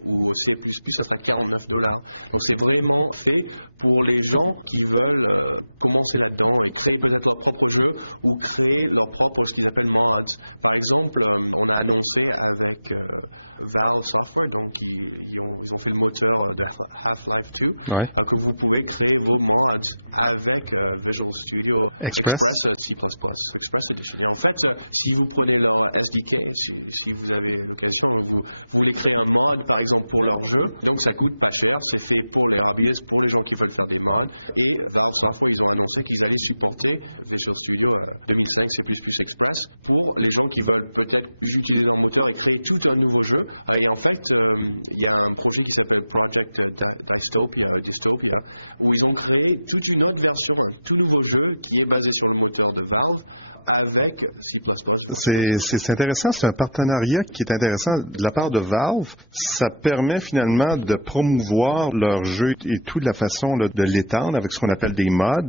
ou C++ ça sera $49. Donc c'est vraiment fait pour les gens qui veulent commencer là-dedans et créer peut-être leur propre jeu ou créer leur propre ce qu'ils appellent mods. Par exemple, on a annoncé avec Valve Software, donc ils ont fait le moteur de Half-Life 2, que vous pouvez créer vos mods avec Visual Studio Express C++, Express Edition. Et en fait, si vous prenez leur SDK, si vous avez l'occasion, vous voulez créer un mod par exemple pour leur jeu, donc ça coûte pas cher, c'est fait pour les hobbyistes, pour les gens qui veulent faire des mods. Et Valve Software, ils ont annoncé qu'ils allaient supporter Visual Studio 2005 C++ Express pour les gens qui veulent peut-être utiliser leur moteur et créer tout un nouveau jeu. Et en fait, il y a un projet qui s'appelle Project Dystopia, où ils ont créé toute une autre version, un tout nouveau jeu qui est basé sur le moteur de Valve avec C++. C'est intéressant, c'est un partenariat qui est intéressant de la part de Valve. Ça permet finalement de promouvoir leur jeu et toute la façon là, de l'étendre avec ce qu'on appelle des mods.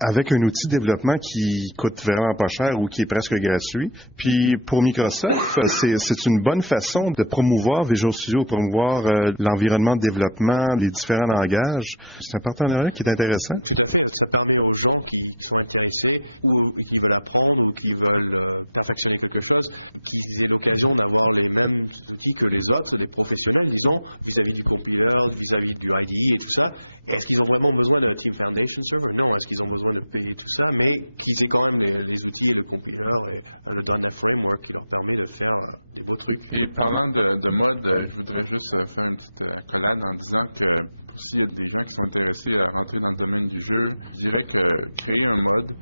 avec un outil de développement qui coûte vraiment pas cher ou qui est presque gratuit. Puis pour Microsoft, c'est une bonne façon de promouvoir Visual Studio, promouvoir l'environnement de développement, les différents langages. C'est un partenariat qui est intéressant. Tout à fait. Ça permet aux gens qui sont intéressés ou qui veulent apprendre ou qui veulent perfectionner quelque chose, qu'ils aient l'occasion d'avoir les mêmes outils que les autres, les professionnels, disons, vis-à-vis du compiler, vis-à-vis du IDE et tout ça. Est-ce qu'ils ont vraiment besoin d'un Team Foundation Server? Non. Est-ce qu'ils ont besoin de payer tout ça? Mais qu'ils aient quand même les outils et le compiler et le .NET Framework qui leur permet de faire des beaux trucs. Et parlant de mode, je voudrais juste faire une petite accolade en disant que s'il y a des gens qui sont intéressés à rentrer dans le domaine du jeu, je dirais que créer un mode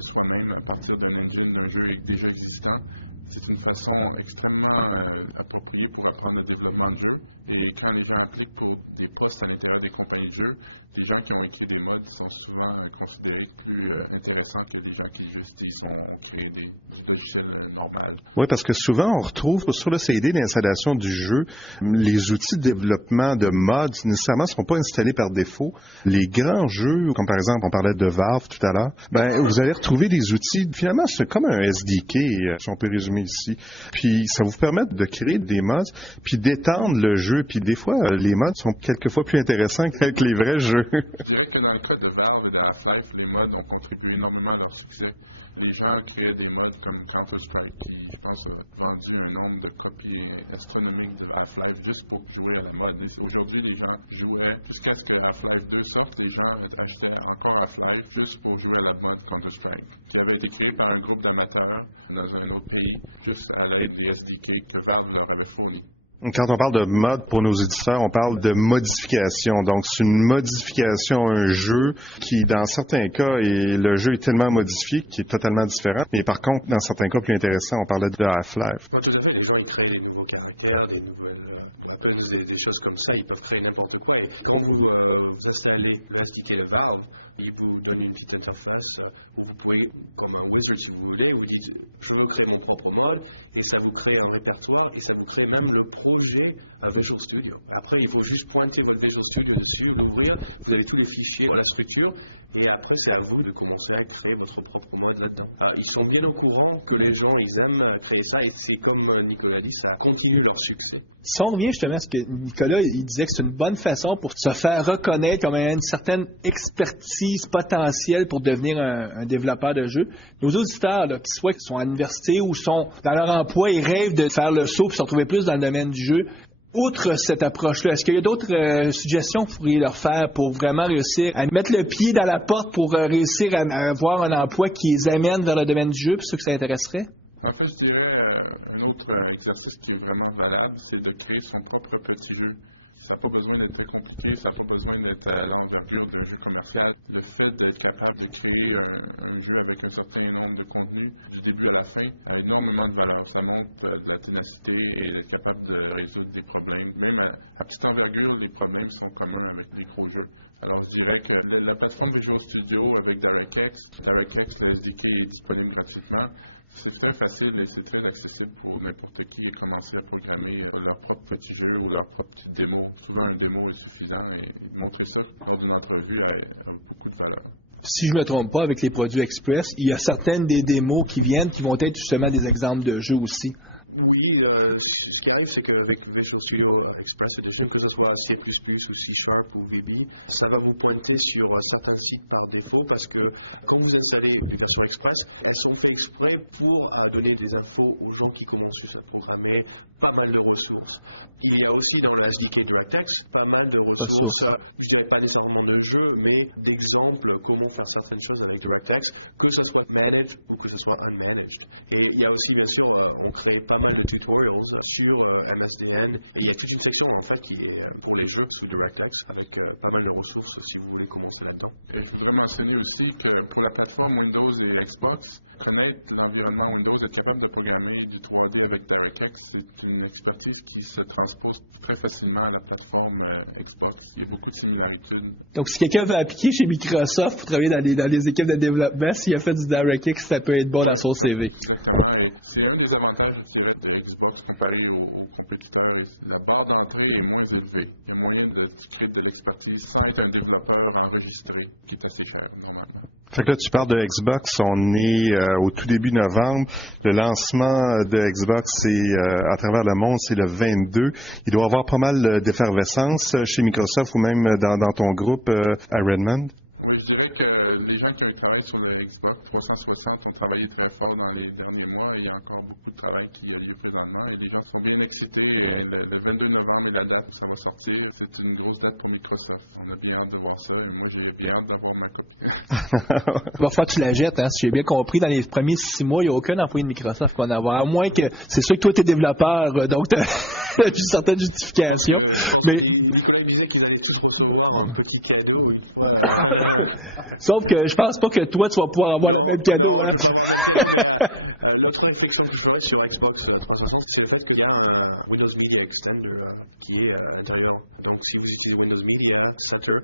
soi-même à partir d'un engine d'un jeu déjà existant, c'est une façon extrêmement appropriée pour apprendre le développement de jeu. Et quand les gens appliquent pour des postes à l'intérieur des compagnies de jeux, les gens qui ont écrit des mods sont souvent considérés plus intéressants que les gens qui juste ont créé du logiciel normal. Oui, parce que souvent on retrouve sur le CD d'installation du jeu, les outils de développement de mods nécessairement ne sont pas installés par défaut. Les grands jeux, comme par exemple on parlait de Valve tout à l'heure, vous allez retrouver des outils, finalement c'est comme un SDK, si on peut résumer ici. Puis ça vous permet de créer des mods, puis d'étendre le jeu. Puis des fois, les mods sont quelquefois plus intéressants que les vrais jeux. Je dirais que dans le cas de Valve et de Half-Life, les mods ont contribué énormément à leur succès. Les gens créaient des mods comme Counter-Strike qui, je pense, a vendu un nombre de copies astronomiques de Half-Life juste pour jouer à la mode. Aujourd'hui, les gens jouaient jusqu'à ce que Half-Life 2 sorte. Les gens achetaient encore Half-Life juste pour jouer à la mode Counter-Strike, qui avait été créé par un groupe d'amateurs dans un autre pays, juste à l'aide des SDK que Valve leur avait fournis. Quand on parle de mode pour nos éditeurs, on parle de modification. Donc, c'est une modification à un jeu qui, dans certains cas, le jeu est tellement modifié qu'il est totalement différent. Mais par contre, dans certains cas plus intéressants, on parlait de Half-Life. Oui, tout à fait. Les gens, ils créent des nouveaux caractères, des nouvelles weapons, des choses comme ça. Ils peuvent créer n'importe quoi. Et quand vous installez le SDK de Valve, il vous donne une petite interface où vous pouvez, comme un wizard si vous voulez, vous dites, je veux créer mon propre mode, et ça vous crée un répertoire, et ça vous crée même le projet Visual Studio. Après, il faut juste pointer votre Visual Studio dessus, l'ouvrir, vous avez tous les fichiers, la structure, et après, c'est à vous de commencer à créer votre propre mode là-dedans. Ils sont bien au courant que les gens, ils aiment créer ça, et c'est comme Nicolas dit, ça continue leur succès. Si on revient justement à ce que Nicolas il disait que c'est une bonne façon pour se faire reconnaître comme une certaine expertise potentielle pour devenir un développeur de jeux. Nos auditeurs, là, qu'ils sont à l'université ou sont dans leur emploi et rêvent de faire le saut et se retrouver plus dans le domaine du jeu, outre cette approche-là, est-ce qu'il y a d'autres suggestions que vous pourriez leur faire pour vraiment réussir à mettre le pied dans la porte pour réussir à avoir un emploi qui les amène vers le domaine du jeu, puis ceux que ça intéresserait? En fait, je dirais un autre exercice qui est vraiment valable, c'est de créer son propre petit jeu. Ça n'a pas besoin d'être très compliqué, ça n'a pas besoin d'être à l'envergure d'un jeu commercial. Le fait d'être capable de créer un jeu avec un certain nombre de contenus du début à la fin a énormément de valeur. Ça montre de la ténacité et d'être capable de résoudre des problèmes. Même à petite envergure, les problèmes sont communs avec les gros jeux. Alors, je dirais que la plateforme Visual Studio avec DirectX, le SDK est disponible gratuitement. C'est très facile et c'est très accessible pour n'importe qui à commencer à programmer leur propre petit jeu ou leur propre petite démo. Souvent, un démo est suffisant et montrer ça lors d'une entrevue a beaucoup de valeur. Si je ne me trompe pas, avec les produits Express, il y a certaines des démos qui vont être justement des exemples de jeux aussi. Oui, ce qui arrive, c'est qu'avec Visual Studio Express Edition, que ce soit C++ ou C# ou VB, ça va vous pointer sur certains sites par défaut parce que quand vous installez les versions Express, elles sont faites exprès pour donner des infos aux gens qui commencent juste à programmer, pas mal de ressources. Il y a aussi dans le SDK DirectX pas mal de ressources, je dirais pas nécessairement de jeux, mais d'exemples comment faire certaines choses avec DirectX, que ce soit managed ou que ce soit unmanaged. Et il y a aussi, bien sûr, on crée pas mal de tutorials sur MSDN et il y a toute une section en fait qui est pour les jeux sous DirectX avec pas mal de ressources si vous voulez commencer là-dedans. Et je voudrais mentionner aussi que pour la plateforme Windows et Xbox, connaître l'environnement Windows, être capable de programmer du 3D avec DirectX, c'est une expertise qui se transpose très facilement à la plateforme Xbox. Il y a beaucoup de similarités. Donc, si quelqu'un veut appliquer chez Microsoft pour travailler dans les équipes de développement, s'il a fait du DirectX, ça peut être bon dans son CV. Exactement. Et c'est un des avantages, je dirais, de Xbox comparé aux compétiteurs. Et la barre d'entrée est moins élevée. Il y a moyen de créer de l'expertise sans être un développeur enregistré, qui est assez cher, normalement. Fait que là, tu parles de Xbox, on est au tout début novembre. Le lancement de Xbox, c'est à travers le monde, c'est le 22. Il doit y avoir pas mal d'effervescence chez Microsoft ou même dans ton groupe à Redmond. Oui, je dirais que les gens qui ont travaillé sur le Xbox 360 ont travaillé très fort dans les derniers mois. Il y a encore beaucoup de travail qui a lieu présentement et les gens sont bien excités. Le 22 novembre est la date où ça va sortir. C'est une grosse date pour Microsoft. On a bien hâte de voir ça et moi, j'ai bien hâte d'avoir ma copie. Il va falloir que tu la jettes, hein. Si j'ai bien compris, dans les premiers 6 mois, il n'y a aucun employé de Microsoft qui va en avoir. À moins que, c'est sûr que toi, tu es développeur, donc tu as une certaine justification. Je pense que Nicolas me disait qu'ils allaient tous recevoir un petit cadeau une fois. Sauf que je pense pas que toi, tu vas pouvoir avoir le même cadeau. Non, je vais pas avoir le même cadeau, mais l'autre réflexion que je ferais sur Xbox 360, c'est le fait qu'il y a un Windows Media Extender qui est à l'intérieur. Donc, si vous utilisez Windows Media Center,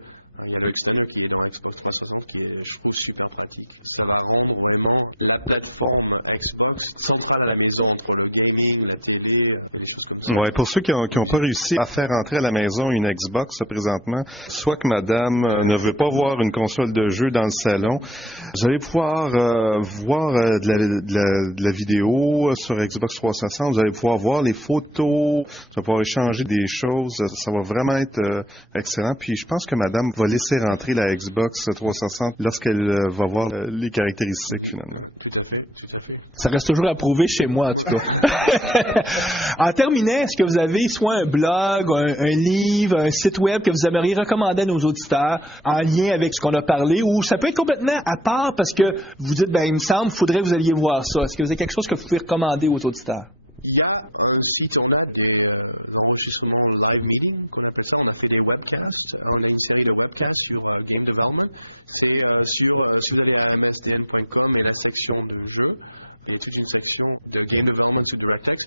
il y a le extender qui est dans Xbox 360 qui est, je trouve, super pratique. Ça va rendre vraiment la plateforme Xbox centrale à la maison entre le gaming, la télé et les choses comme ça. Ouais, pour ceux qui ont pas réussi à faire entrer à la maison une Xbox présentement, soit que madame ne veut pas voir une console de jeu dans le salon, vous allez pouvoir voir de la vidéo sur Xbox 360, vous allez pouvoir voir les photos, vous allez pouvoir échanger des choses, ça va vraiment être excellent. Puis je pense que madame va laisser rentrer la Xbox 360 lorsqu'elle va voir les caractéristiques. Finalement. Tout à fait, tout à fait. Ça reste toujours à prouver chez moi, en tout cas. En terminant, est-ce que vous avez soit un blog, un livre, un site web que vous aimeriez recommander à nos auditeurs en lien avec ce qu'on a parlé, ou ça peut être complètement à part parce que vous dites, il me semble, faudrait que vous alliez voir ça. Est-ce que vous avez quelque chose que vous pouvez recommander aux auditeurs? Il y a un site, on a des enregistrements live meeting, qu'on appelle ça. On a fait des webcasts. On a une série de webcasts sur game development. C'est si vous allez à msdn.com et la section de jeux, il y a toute une section de game development sur DirectX.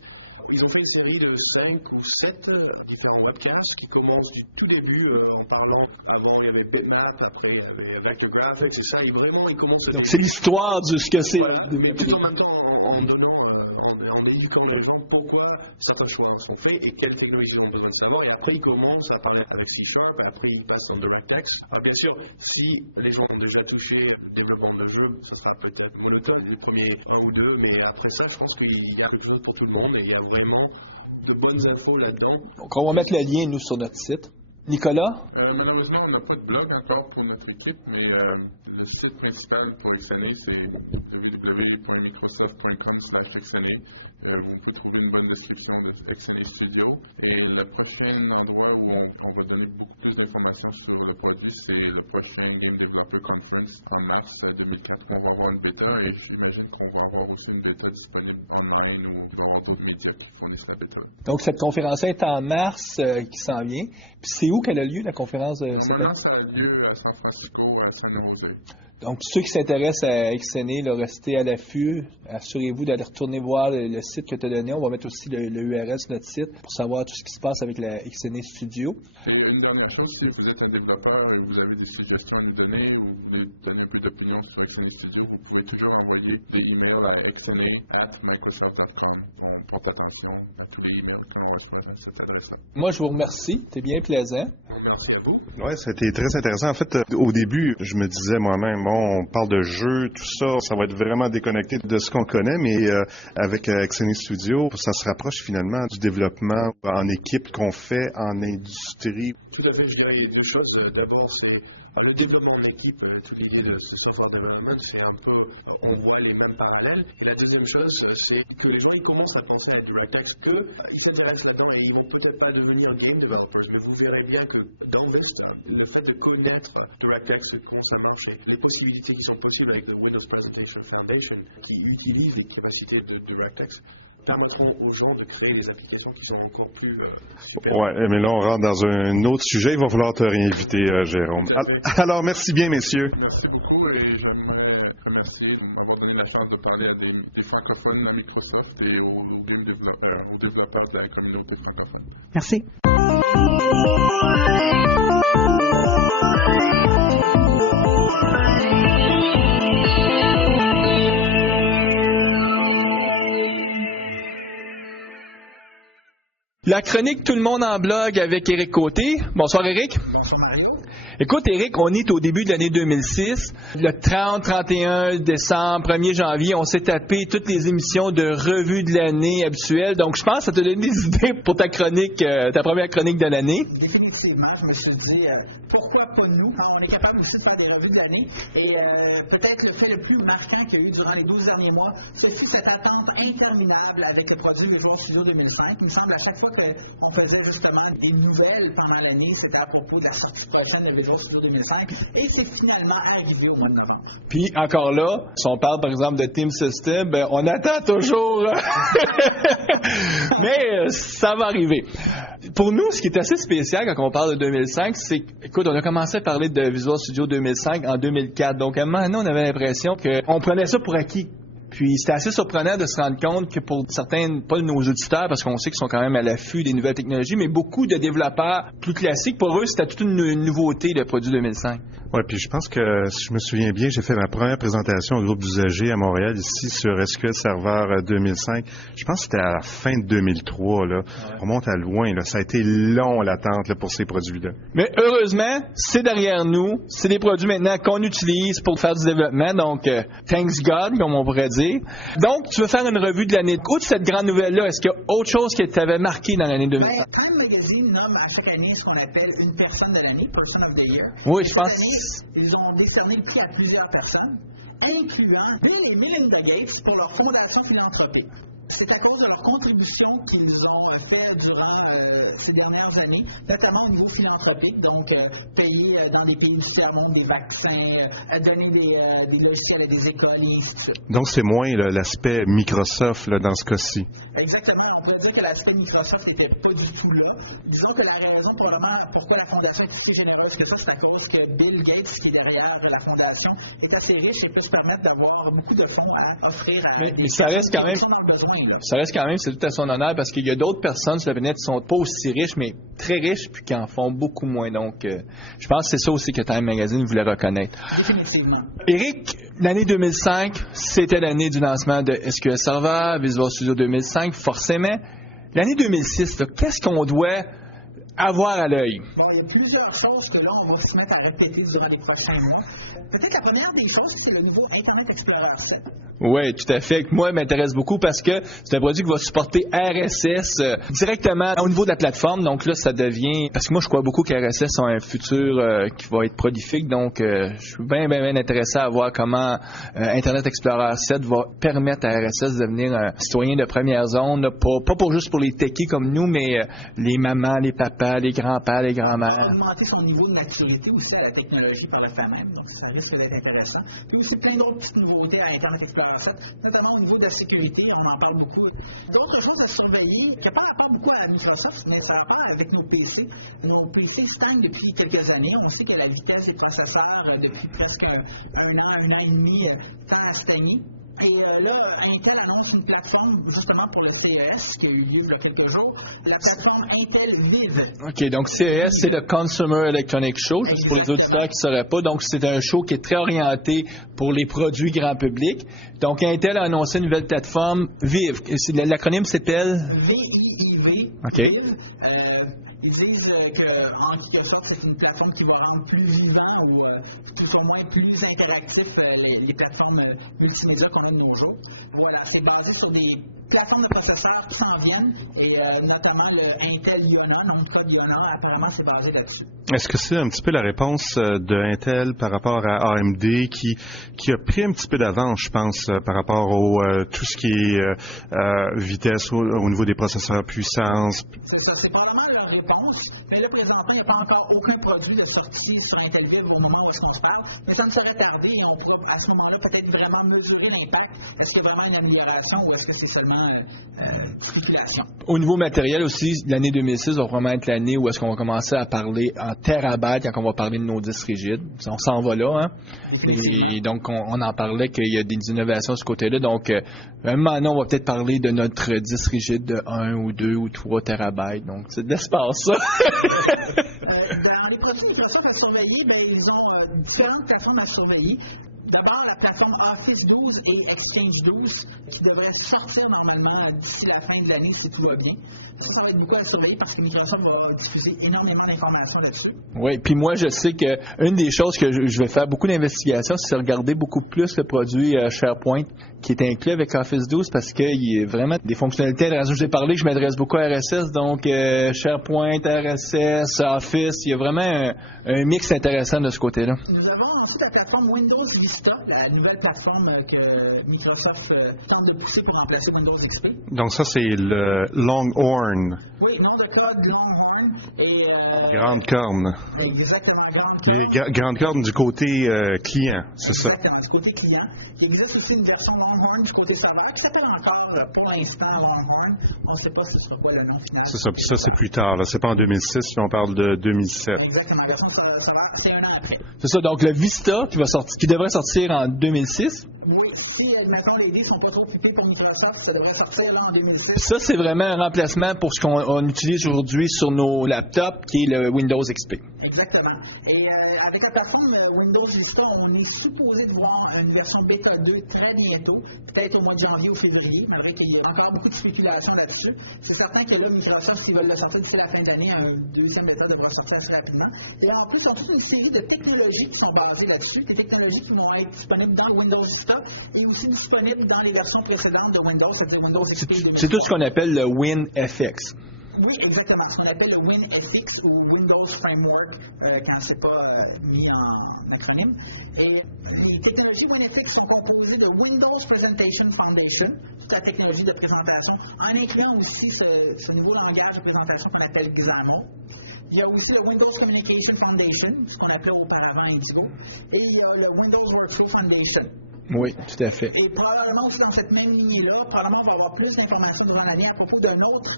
Ils ont fait une série de 5 ou 7 différents webcasts qui commencent du tout début en parlant. Avant, il y avait Bitmap, après, il y avait Vector Graphics et ça. Ils commencent au début. C'est l'histoire de ce que c'est. Voilà, mais tout en même temps en donnant, en éduquant les gens pourquoi certains choix sont faits et quelles technologies ils ont besoin de savoir. Et après, ils commencent à parler avec C#, et après, ils passent dans DirectX. Alors, bien sûr, si les gens ont déjà touché le développement de jeux, ça sera peut-être monotone les premiers 1 ou 2. Mais après ça, je pense qu'il y a quelque chose pour tout le monde et il y a vraiment de bonnes infos là-dedans. Donc, on va mettre le lien, nous, sur notre site. Nicolas? Malheureusement, on n'a pas de blog encore pour notre équipe, mais le site principal pour XNA, c'est www.microsoft.com/XNA. Vous pouvez trouver une bonne description de XNA Studio. Et le prochain endroit où on va donner beaucoup plus d'informations sur le produit, c'est le prochain Game Developer Conference en mars 2004, où on va avoir une bêta. Et j'imagine qu'on va avoir aussi une bêta disponible online, où il va y avoir d'autres médias qui fournissent la bêta. Donc, cette conférence est en mars qui s'en vient. Puis c'est où qu'elle a lieu, la conférence? Normalement, ça a lieu à San Francisco, à San Jose. Donc, ceux qui s'intéressent à XNA, restez à l'affût. Assurez-vous d'aller retourner voir le site que tu as donné. On va mettre aussi le URL sur notre site pour savoir tout ce qui se passe avec la XNA Studio. Et une dernière chose, si vous êtes un développeur et vous avez des suggestions à nous donner ou vous voulez donner un peu d'opinion sur XNA Studio, vous pouvez toujours envoyer des emails à xna@microsoft.com. On porte attention à tous les emails que l'on reçoit à cette adresse-là. Moi, je vous remercie. C'était bien plaisant. Merci à vous. Oui, c'était très intéressant. En fait, au début, je me disais moi-même, on parle de jeux, tout ça, ça va être vraiment déconnecté de ce qu'on connaît, mais avec XNA Studio, ça se rapproche finalement du développement en équipe qu'on fait en industrie. Tout à fait, je dirais 2 choses. D'abord, c'est le développement en équipe, toute l'idée de software development, c'est un peu, on voit les mêmes parallèles. Et la deuxième chose, c'est que les gens, ils commencent à penser à DirectX, qu'ils s'intéressent là-dedans et ils vont peut-être pas devenir game developers, mais vous verrez bien que dans Vista, le fait de connaître DirectX, comment ça marche et les possibilités qui sont possibles avec le Windows Presentation Foundation, qui utilise les capacités de DirectX, permettront aux gens de créer des applications qui sont encore plus super. Ouais, mais là, on rentre dans un autre sujet. Il va falloir te réinviter, Jérôme. Tout à fait. Alors, merci bien, messieurs. Merci beaucoup et j'aimerais remercier de m'avoir donné la chance de parler à des francophones à Microsoft et aux développeurs de la communauté francophone. Merci. La chronique Tout le monde en blog avec Éric Côté. Bonsoir Éric. Bonsoir Mario. Écoute Éric, on est au début de l'année 2006. Le 30, 31 décembre, 1er janvier, on s'est tapé toutes les émissions de revue de l'année habituelles. Donc je pense que ça te donne des idées pour ta chronique, ta première chronique de l'année. Définitivement, je me suis dit, pourquoi pas nous? On est capable aussi de faire des revues de l'année. Et peut-être le fait le plus marquant qu'il y a eu durant les 12 derniers mois, ce fut cette attente interminable avec le produit Visual Studio 2005. Il me semble à chaque fois qu'on faisait justement des nouvelles pendant l'année, c'était à propos de la sortie prochaine de Visual Studio 2005. Et c'est finalement arrivé au mois de novembre. Puis encore là, si on parle par exemple de Team System, ben, on attend toujours. Mais ça va arriver. Pour nous, ce qui est assez spécial quand on parle de 2005, c'est, écoute, on a commencé à parler de Visual Studio 2005 en 2004. Donc, à un moment donné, on avait l'impression qu'on prenait ça pour acquis. Puis c'était assez surprenant de se rendre compte que pour certains, pas de nos auditeurs, parce qu'on sait qu'ils sont quand même à l'affût des nouvelles technologies, mais beaucoup de développeurs plus classiques, pour eux, c'était toute une nouveauté, le produit 2005. Oui, puis je pense que, si je me souviens bien, j'ai fait ma première présentation au groupe d'usagers à Montréal, ici, sur SQL Server 2005. Je pense que c'était à la fin de 2003, là. On monte à loin, là. Ça a été long, l'attente, là, pour ces produits-là. Mais heureusement, c'est derrière nous. C'est des produits maintenant qu'on utilise pour faire du développement. Donc, thanks God, comme on pourrait dire. Donc, tu veux faire une revue de l'année. Outre cette grande nouvelle-là, est-ce qu'il y a autre chose qui t'avait marqué dans l'année 2000? Ben, Time Magazine nomme à chaque année ce qu'on appelle une personne de l'année, Person of the Year. Oui, et cette année, ils ont décerné le prix à plusieurs personnes, incluant Bill et Melinda Gates pour leur fondation philanthropique. C'est à cause de leur contribution qu'ils ont fait durant ces dernières années, notamment au niveau philanthropique, donc payer dans des pays du tiers-monde des vaccins, donner des logiciels à des écoles et ainsi de suite. Donc, c'est moins là, l'aspect Microsoft là, dans ce cas-ci. Exactement. On pourrait dire que l'aspect Microsoft n'était pas du tout là. Disons que la raison probablement pourquoi la fondation est aussi généreuse que ça, c'est à cause que Bill Gates, qui est derrière la fondation, est assez riche et peut se permettre d'avoir beaucoup de fonds à offrir à des personnes qui sont dans le besoin. Là. Ça reste quand même, c'est tout à son honneur parce qu'il y a d'autres personnes sur la planète qui sont pas aussi riches, mais très riches, puis qui en font beaucoup moins. Donc, je pense que c'est ça aussi que Time Magazine voulait reconnaître. Définitivement. Éric, l'année 2005, c'était l'année du lancement de SQL Server, Visual Studio 2005, forcément. L'année 2006, là, qu'est-ce qu'on doit avoir à l'œil? Bon, il y a plusieurs choses que là, on va se mettre à répéter durant les prochains mois. Peut-être la première des choses, c'est le nouveau Internet Explorer 7. Oui, tout à fait. Moi, m'intéresse beaucoup parce que c'est un produit qui va supporter RSS directement au niveau de la plateforme. Donc là, ça devient... Parce que moi, je crois beaucoup qu'RSS a un futur qui va être prolifique. Donc, je suis bien intéressé à voir comment Internet Explorer 7 va permettre à RSS de devenir un citoyen de première zone. Pas pour juste pour les techies comme nous, mais les mamans, les papas, les grands-pères, les grands-mères. Augmenter son niveau de maturité aussi à la technologie par le fait même. Donc, ça risque d'être intéressant. Puis aussi, plein d'autres petites nouveautés à Internet Explorer 7, notamment au niveau de la sécurité, on en parle beaucoup. D'autres choses à surveiller, qui n'a pas rapport beaucoup à Microsoft, mais ça a rapport avec nos PC. Nos PC stagnent depuis quelques années. On sait que la vitesse des processeurs, depuis presque un an et demi, tend à stagner. Et là, Intel annonce une plateforme justement pour le CES qui a eu lieu il y a quelques jours, la plateforme Intel Vive. OK, donc CES, c'est le Consumer Electronics Show. Exactement. Pour les qui ne sauraient pas, donc c'est un show qui est très orienté pour les produits grand public. Donc Intel a annoncé une nouvelle plateforme Vive. L'acronyme s'appelle VIIV, okay. Vive. Ils disent que en quelque sorte, c'est une plateforme qui va rendre plus vivant ou tout au moins plus interactif les plateformes multimédia qu'on a de nos jours. Voilà, c'est basé sur des plateformes de processeurs qui s'en viennent et notamment le Intel Iona, nom de code Iona, apparemment c'est basé là-dessus. Est-ce que c'est un petit peu la réponse de Intel par rapport à AMD qui a pris un petit peu d'avance, je pense, par rapport au tout ce qui est vitesse au niveau des processeurs, puissance? C'est ça, c'est probablement leur réponse, mais là présentement il n'y a pas encore aucun produit de sortie sur Intel Vive au moment où est-ce qu'on se parle, mais ça ne saurait tarder et on pourra à ce moment-là peut-être vraiment mesurer l'impact. Est-ce qu'il y a vraiment une amélioration ou est-ce que c'est seulement spéculation? Au niveau matériel aussi, l'année 2006 va vraiment être l'année où est-ce qu'on va commencer à parler en terabytes quand on va parler de nos disques rigides. On s'en va là, hein? Définitivement. Et donc, on en parlait qu'il y a des innovations de ce côté-là. Donc, maintenant, on va peut-être parler de notre disque rigide de 1 ou 2 ou 3 terabytes. Donc, c'est de l'espace, ça. Dans les produits Microsoft à surveiller, ben, ils ont différentes plateformes à surveiller. D'abord, la plateforme Office 12 et Exchange 12 qui devraient sortir normalement d'ici la fin de l'année si tout va bien. Ça va être beaucoup à surveiller parce que Microsoft va diffuser énormément d'informations là-dessus. Oui, puis moi, je sais qu'une des choses que je vais faire beaucoup d'investigations, c'est regarder beaucoup plus le produit SharePoint qui est inclus avec Office 12 parce qu'il y a vraiment des fonctionnalités. Je vous ai parlé que je m'adresse beaucoup à RSS, donc SharePoint, RSS, Office, il y a vraiment un mix intéressant de ce côté-là. Nous avons ensuite la plateforme Windows Vista, la nouvelle plateforme que Microsoft tente de pousser pour remplacer Windows XP. Donc ça, c'est le Longhorn. Oui, nom de code Longhorn. Et, Grande corne. Exactement, grande corne. Grande corne du côté client. Exactement, du côté client. Il existe aussi une version Longhorn du côté serveur qui s'appelle encore pour l'instant Longhorn. On ne sait pas ce sera quoi le nom final du côté serveur. C'est plus tard. Là. C'est pas en 2006, là, on parle de 2007. Exactement, la version serveur, c'est un an après. C'est ça, donc le Vista qui devrait sortir en 2006. Oui, si, admettons, les dés sont pas trop pipés pour Microsoft, ça devrait sortir là en 2006. Ça, c'est vraiment un remplacement pour ce qu'on utilise aujourd'hui sur nos laptops, qui est le Windows XP. Exactement. Et avec la plateforme Windows Vista, on est supposé de voir une version bêta 2 très bientôt, peut-être au mois de janvier ou février, malgré qu'il y a encore beaucoup de spéculation là-dessus. C'est certain que là, Microsoft, s'ils veulent le sortir d'ici la fin d'année, un deuxième bêta devra sortir assez rapidement. Et en plus, ils ont toute une série de technologies qui sont basées là-dessus, des technologies qui vont être disponibles dans Windows Vista et aussi disponibles dans les versions précédentes de Windows, c'est-à-dire Windows XP 2003. C'est tout ce qu'on appelle le WinFX. Oui, exactement. Ce qu'on appelle le WinFX ou Windows Framework quand c'est pas mis en acronyme. Et les technologies WinFX sont composées de Windows Presentation Foundation, toute la technologie de présentation, en incluant aussi ce nouveau langage de présentation qu'on appelle XAML. Il y a aussi le Windows Communication Foundation, ce qu'on appelait auparavant Indigo, et il y a le Windows Workflow Foundation. Oui, tout à fait. Et probablement aussi dans cette même lignée-là, probablement on va avoir plus d'informations durant l'année à propos d'une autre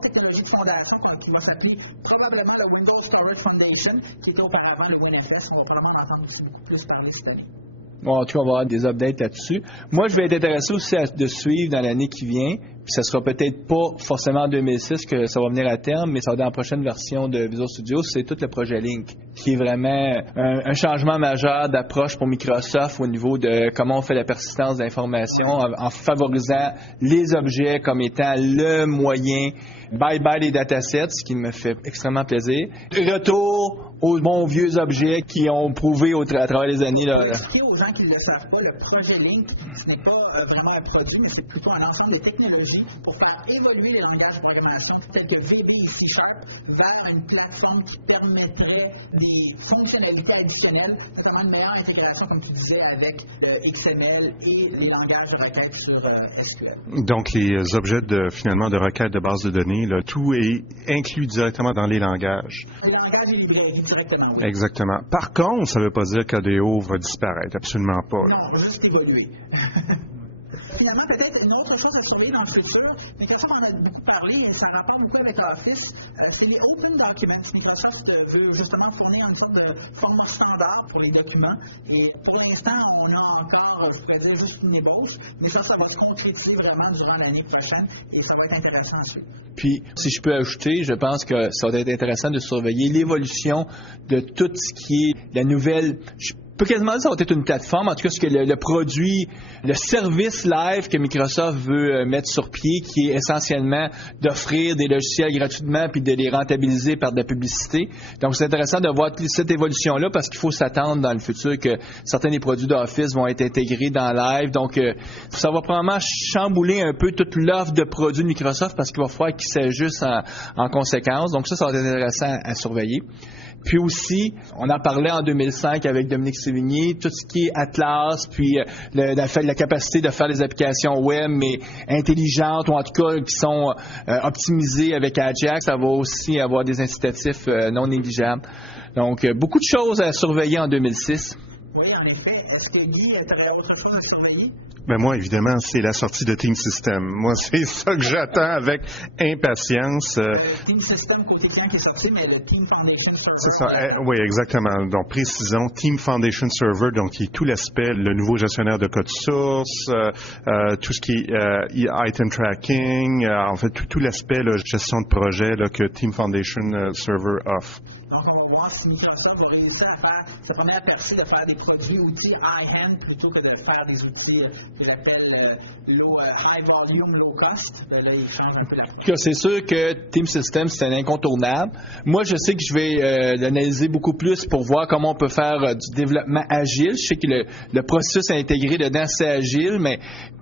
technologie de fondation qui va s'appeler probablement le Windows Storage Foundation, qui était auparavant le WinFS. On va probablement en entendre aussi beaucoup plus parler cette année. Bon, en tout cas, on va avoir des updates là-dessus. Moi, je vais être intéressé aussi de suivre dans l'année qui vient. Puis ça sera peut-être pas forcément en 2006 que ça va venir à terme, mais ça va dans la prochaine version de Visual Studio. C'est tout le projet Link, qui est vraiment un changement majeur d'approche pour Microsoft au niveau de comment on fait la persistance d'informations, en favorisant les objets comme étant le moyen. Bye-bye les datasets, ce qui me fait extrêmement plaisir. Retour aux bons vieux objets qui ont prouvé à travers les années. Pour expliquer aux gens qui ne le savent pas, le projet Link, ce n'est pas vraiment un produit, mais c'est plutôt un ensemble de technologies pour faire évoluer les langages de programmation tels que VB et C# vers une plateforme qui permettrait des fonctionnalités additionnelles, notamment une meilleure intégration, comme tu disais, avec le XML et les langages de requête sur SQL. Donc, les objets finalement de requête de base de données, là, tout est inclus directement dans les langages. Les langages et librairies directement, oui. Exactement. Par contre, ça ne veut pas dire qu'ADO va disparaître, absolument pas. Non, juste évoluer. Finalement, peut-être une autre chose à surveiller dans le futur, Microsoft en a beaucoup parlé et ça rapporte beaucoup avec Office, c'est les Open Documents. Microsoft veut justement fournir une sorte de format standard pour les documents et pour l'instant, on a encore, je pourrais dire, juste une ébauche, mais ça va se concrétiser vraiment durant l'année prochaine et ça va être intéressant à suivre. Puis, si je peux ajouter, je pense que ça va être intéressant de surveiller l'évolution de tout ce qui est la nouvelle... Je peux quasiment dire que ça va être une plateforme, en tout cas, ce que le produit, le service live que Microsoft veut mettre sur pied, qui est essentiellement d'offrir des logiciels gratuitement puis de les rentabiliser par de la publicité. Donc, c'est intéressant de voir cette évolution-là parce qu'il faut s'attendre dans le futur que certains des produits d'Office vont être intégrés dans live. Donc, ça va probablement chambouler un peu toute l'offre de produits de Microsoft parce qu'il va falloir qu'ils s'ajustent en conséquence. Donc, ça va être intéressant à surveiller. Puis aussi, on en parlait en 2005 avec Dominique Sévigné, tout ce qui est Atlas, puis la capacité de faire des applications web, mais intelligentes, ou en tout cas qui sont optimisées avec Ajax, ça va aussi avoir des incitatifs non négligeables. Donc, beaucoup de choses à surveiller en 2006. Oui, en effet. Est-ce que Guy, tu aurais autre chose à surveiller? Ben moi, évidemment, c'est la sortie de Team System. Moi, c'est ça que j'attends avec impatience. Team System côté client qui est sorti, mais le Team Foundation Server, on l'attend. Oui, exactement. Donc, précisons, Team Foundation Server, donc qui est tout l'aspect, le nouveau gestionnaire de code source, tout ce qui est item tracking, en fait, tout l'aspect gestion de projet que Team Foundation Server offre. Donc, on va voir si Microsoft va réussir à faire sa première percée de faire des produits outils high-end plutôt que de faire des outils que j'appelle high volume, low cost. Ben là, il change un peu l'approche. C'est sûr que Team System, c'est un incontournable. Moi, je sais que je vais l'analyser beaucoup plus pour voir comment on peut faire du développement agile. Je sais que le processus à intégrer dedans, c'est agile, mais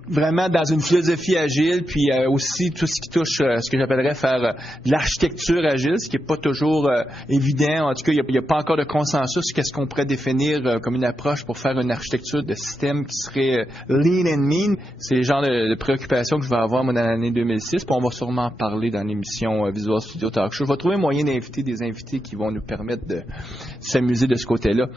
vraiment dans une philosophie agile, puis aussi tout ce qui touche ce que j'appellerais faire de l'architecture agile, ce qui n'est pas toujours évident. En tout cas, il n'y a pas encore de consensus sur qu'est-ce qu'on pourrait définir comme une approche pour faire une architecture de système qui serait lean and mean. C'est le genre de préoccupation que je vais avoir moi, dans l'année 2006, puis on va sûrement en parler dans l'émission Visual Studio Talk Show. Je vais trouver moyen d'inviter des invités qui vont nous permettre de s'amuser de ce côté-là.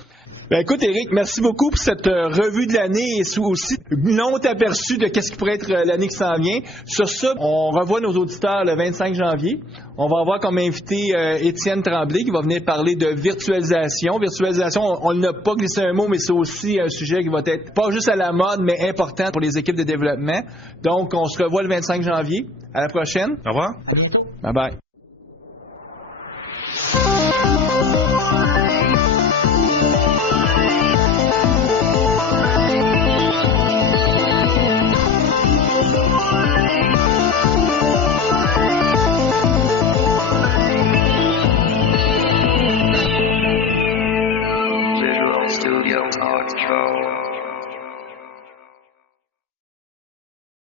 Ben écoute, Éric, merci beaucoup pour cette revue de l'année et aussi un long aperçu de qu'est-ce qui pourrait être l'année qui s'en vient. Sur ça, on revoit nos auditeurs le 25 janvier. On va avoir comme invité Étienne Tremblay qui va venir parler de virtualisation. Virtualisation, on n'a pas glissé un mot, mais c'est aussi un sujet qui va être pas juste à la mode, mais important pour les équipes de développement. Donc, on se revoit le 25 janvier. À la prochaine. Au revoir. À bientôt. Bye bye. Visual Studio Talk Show.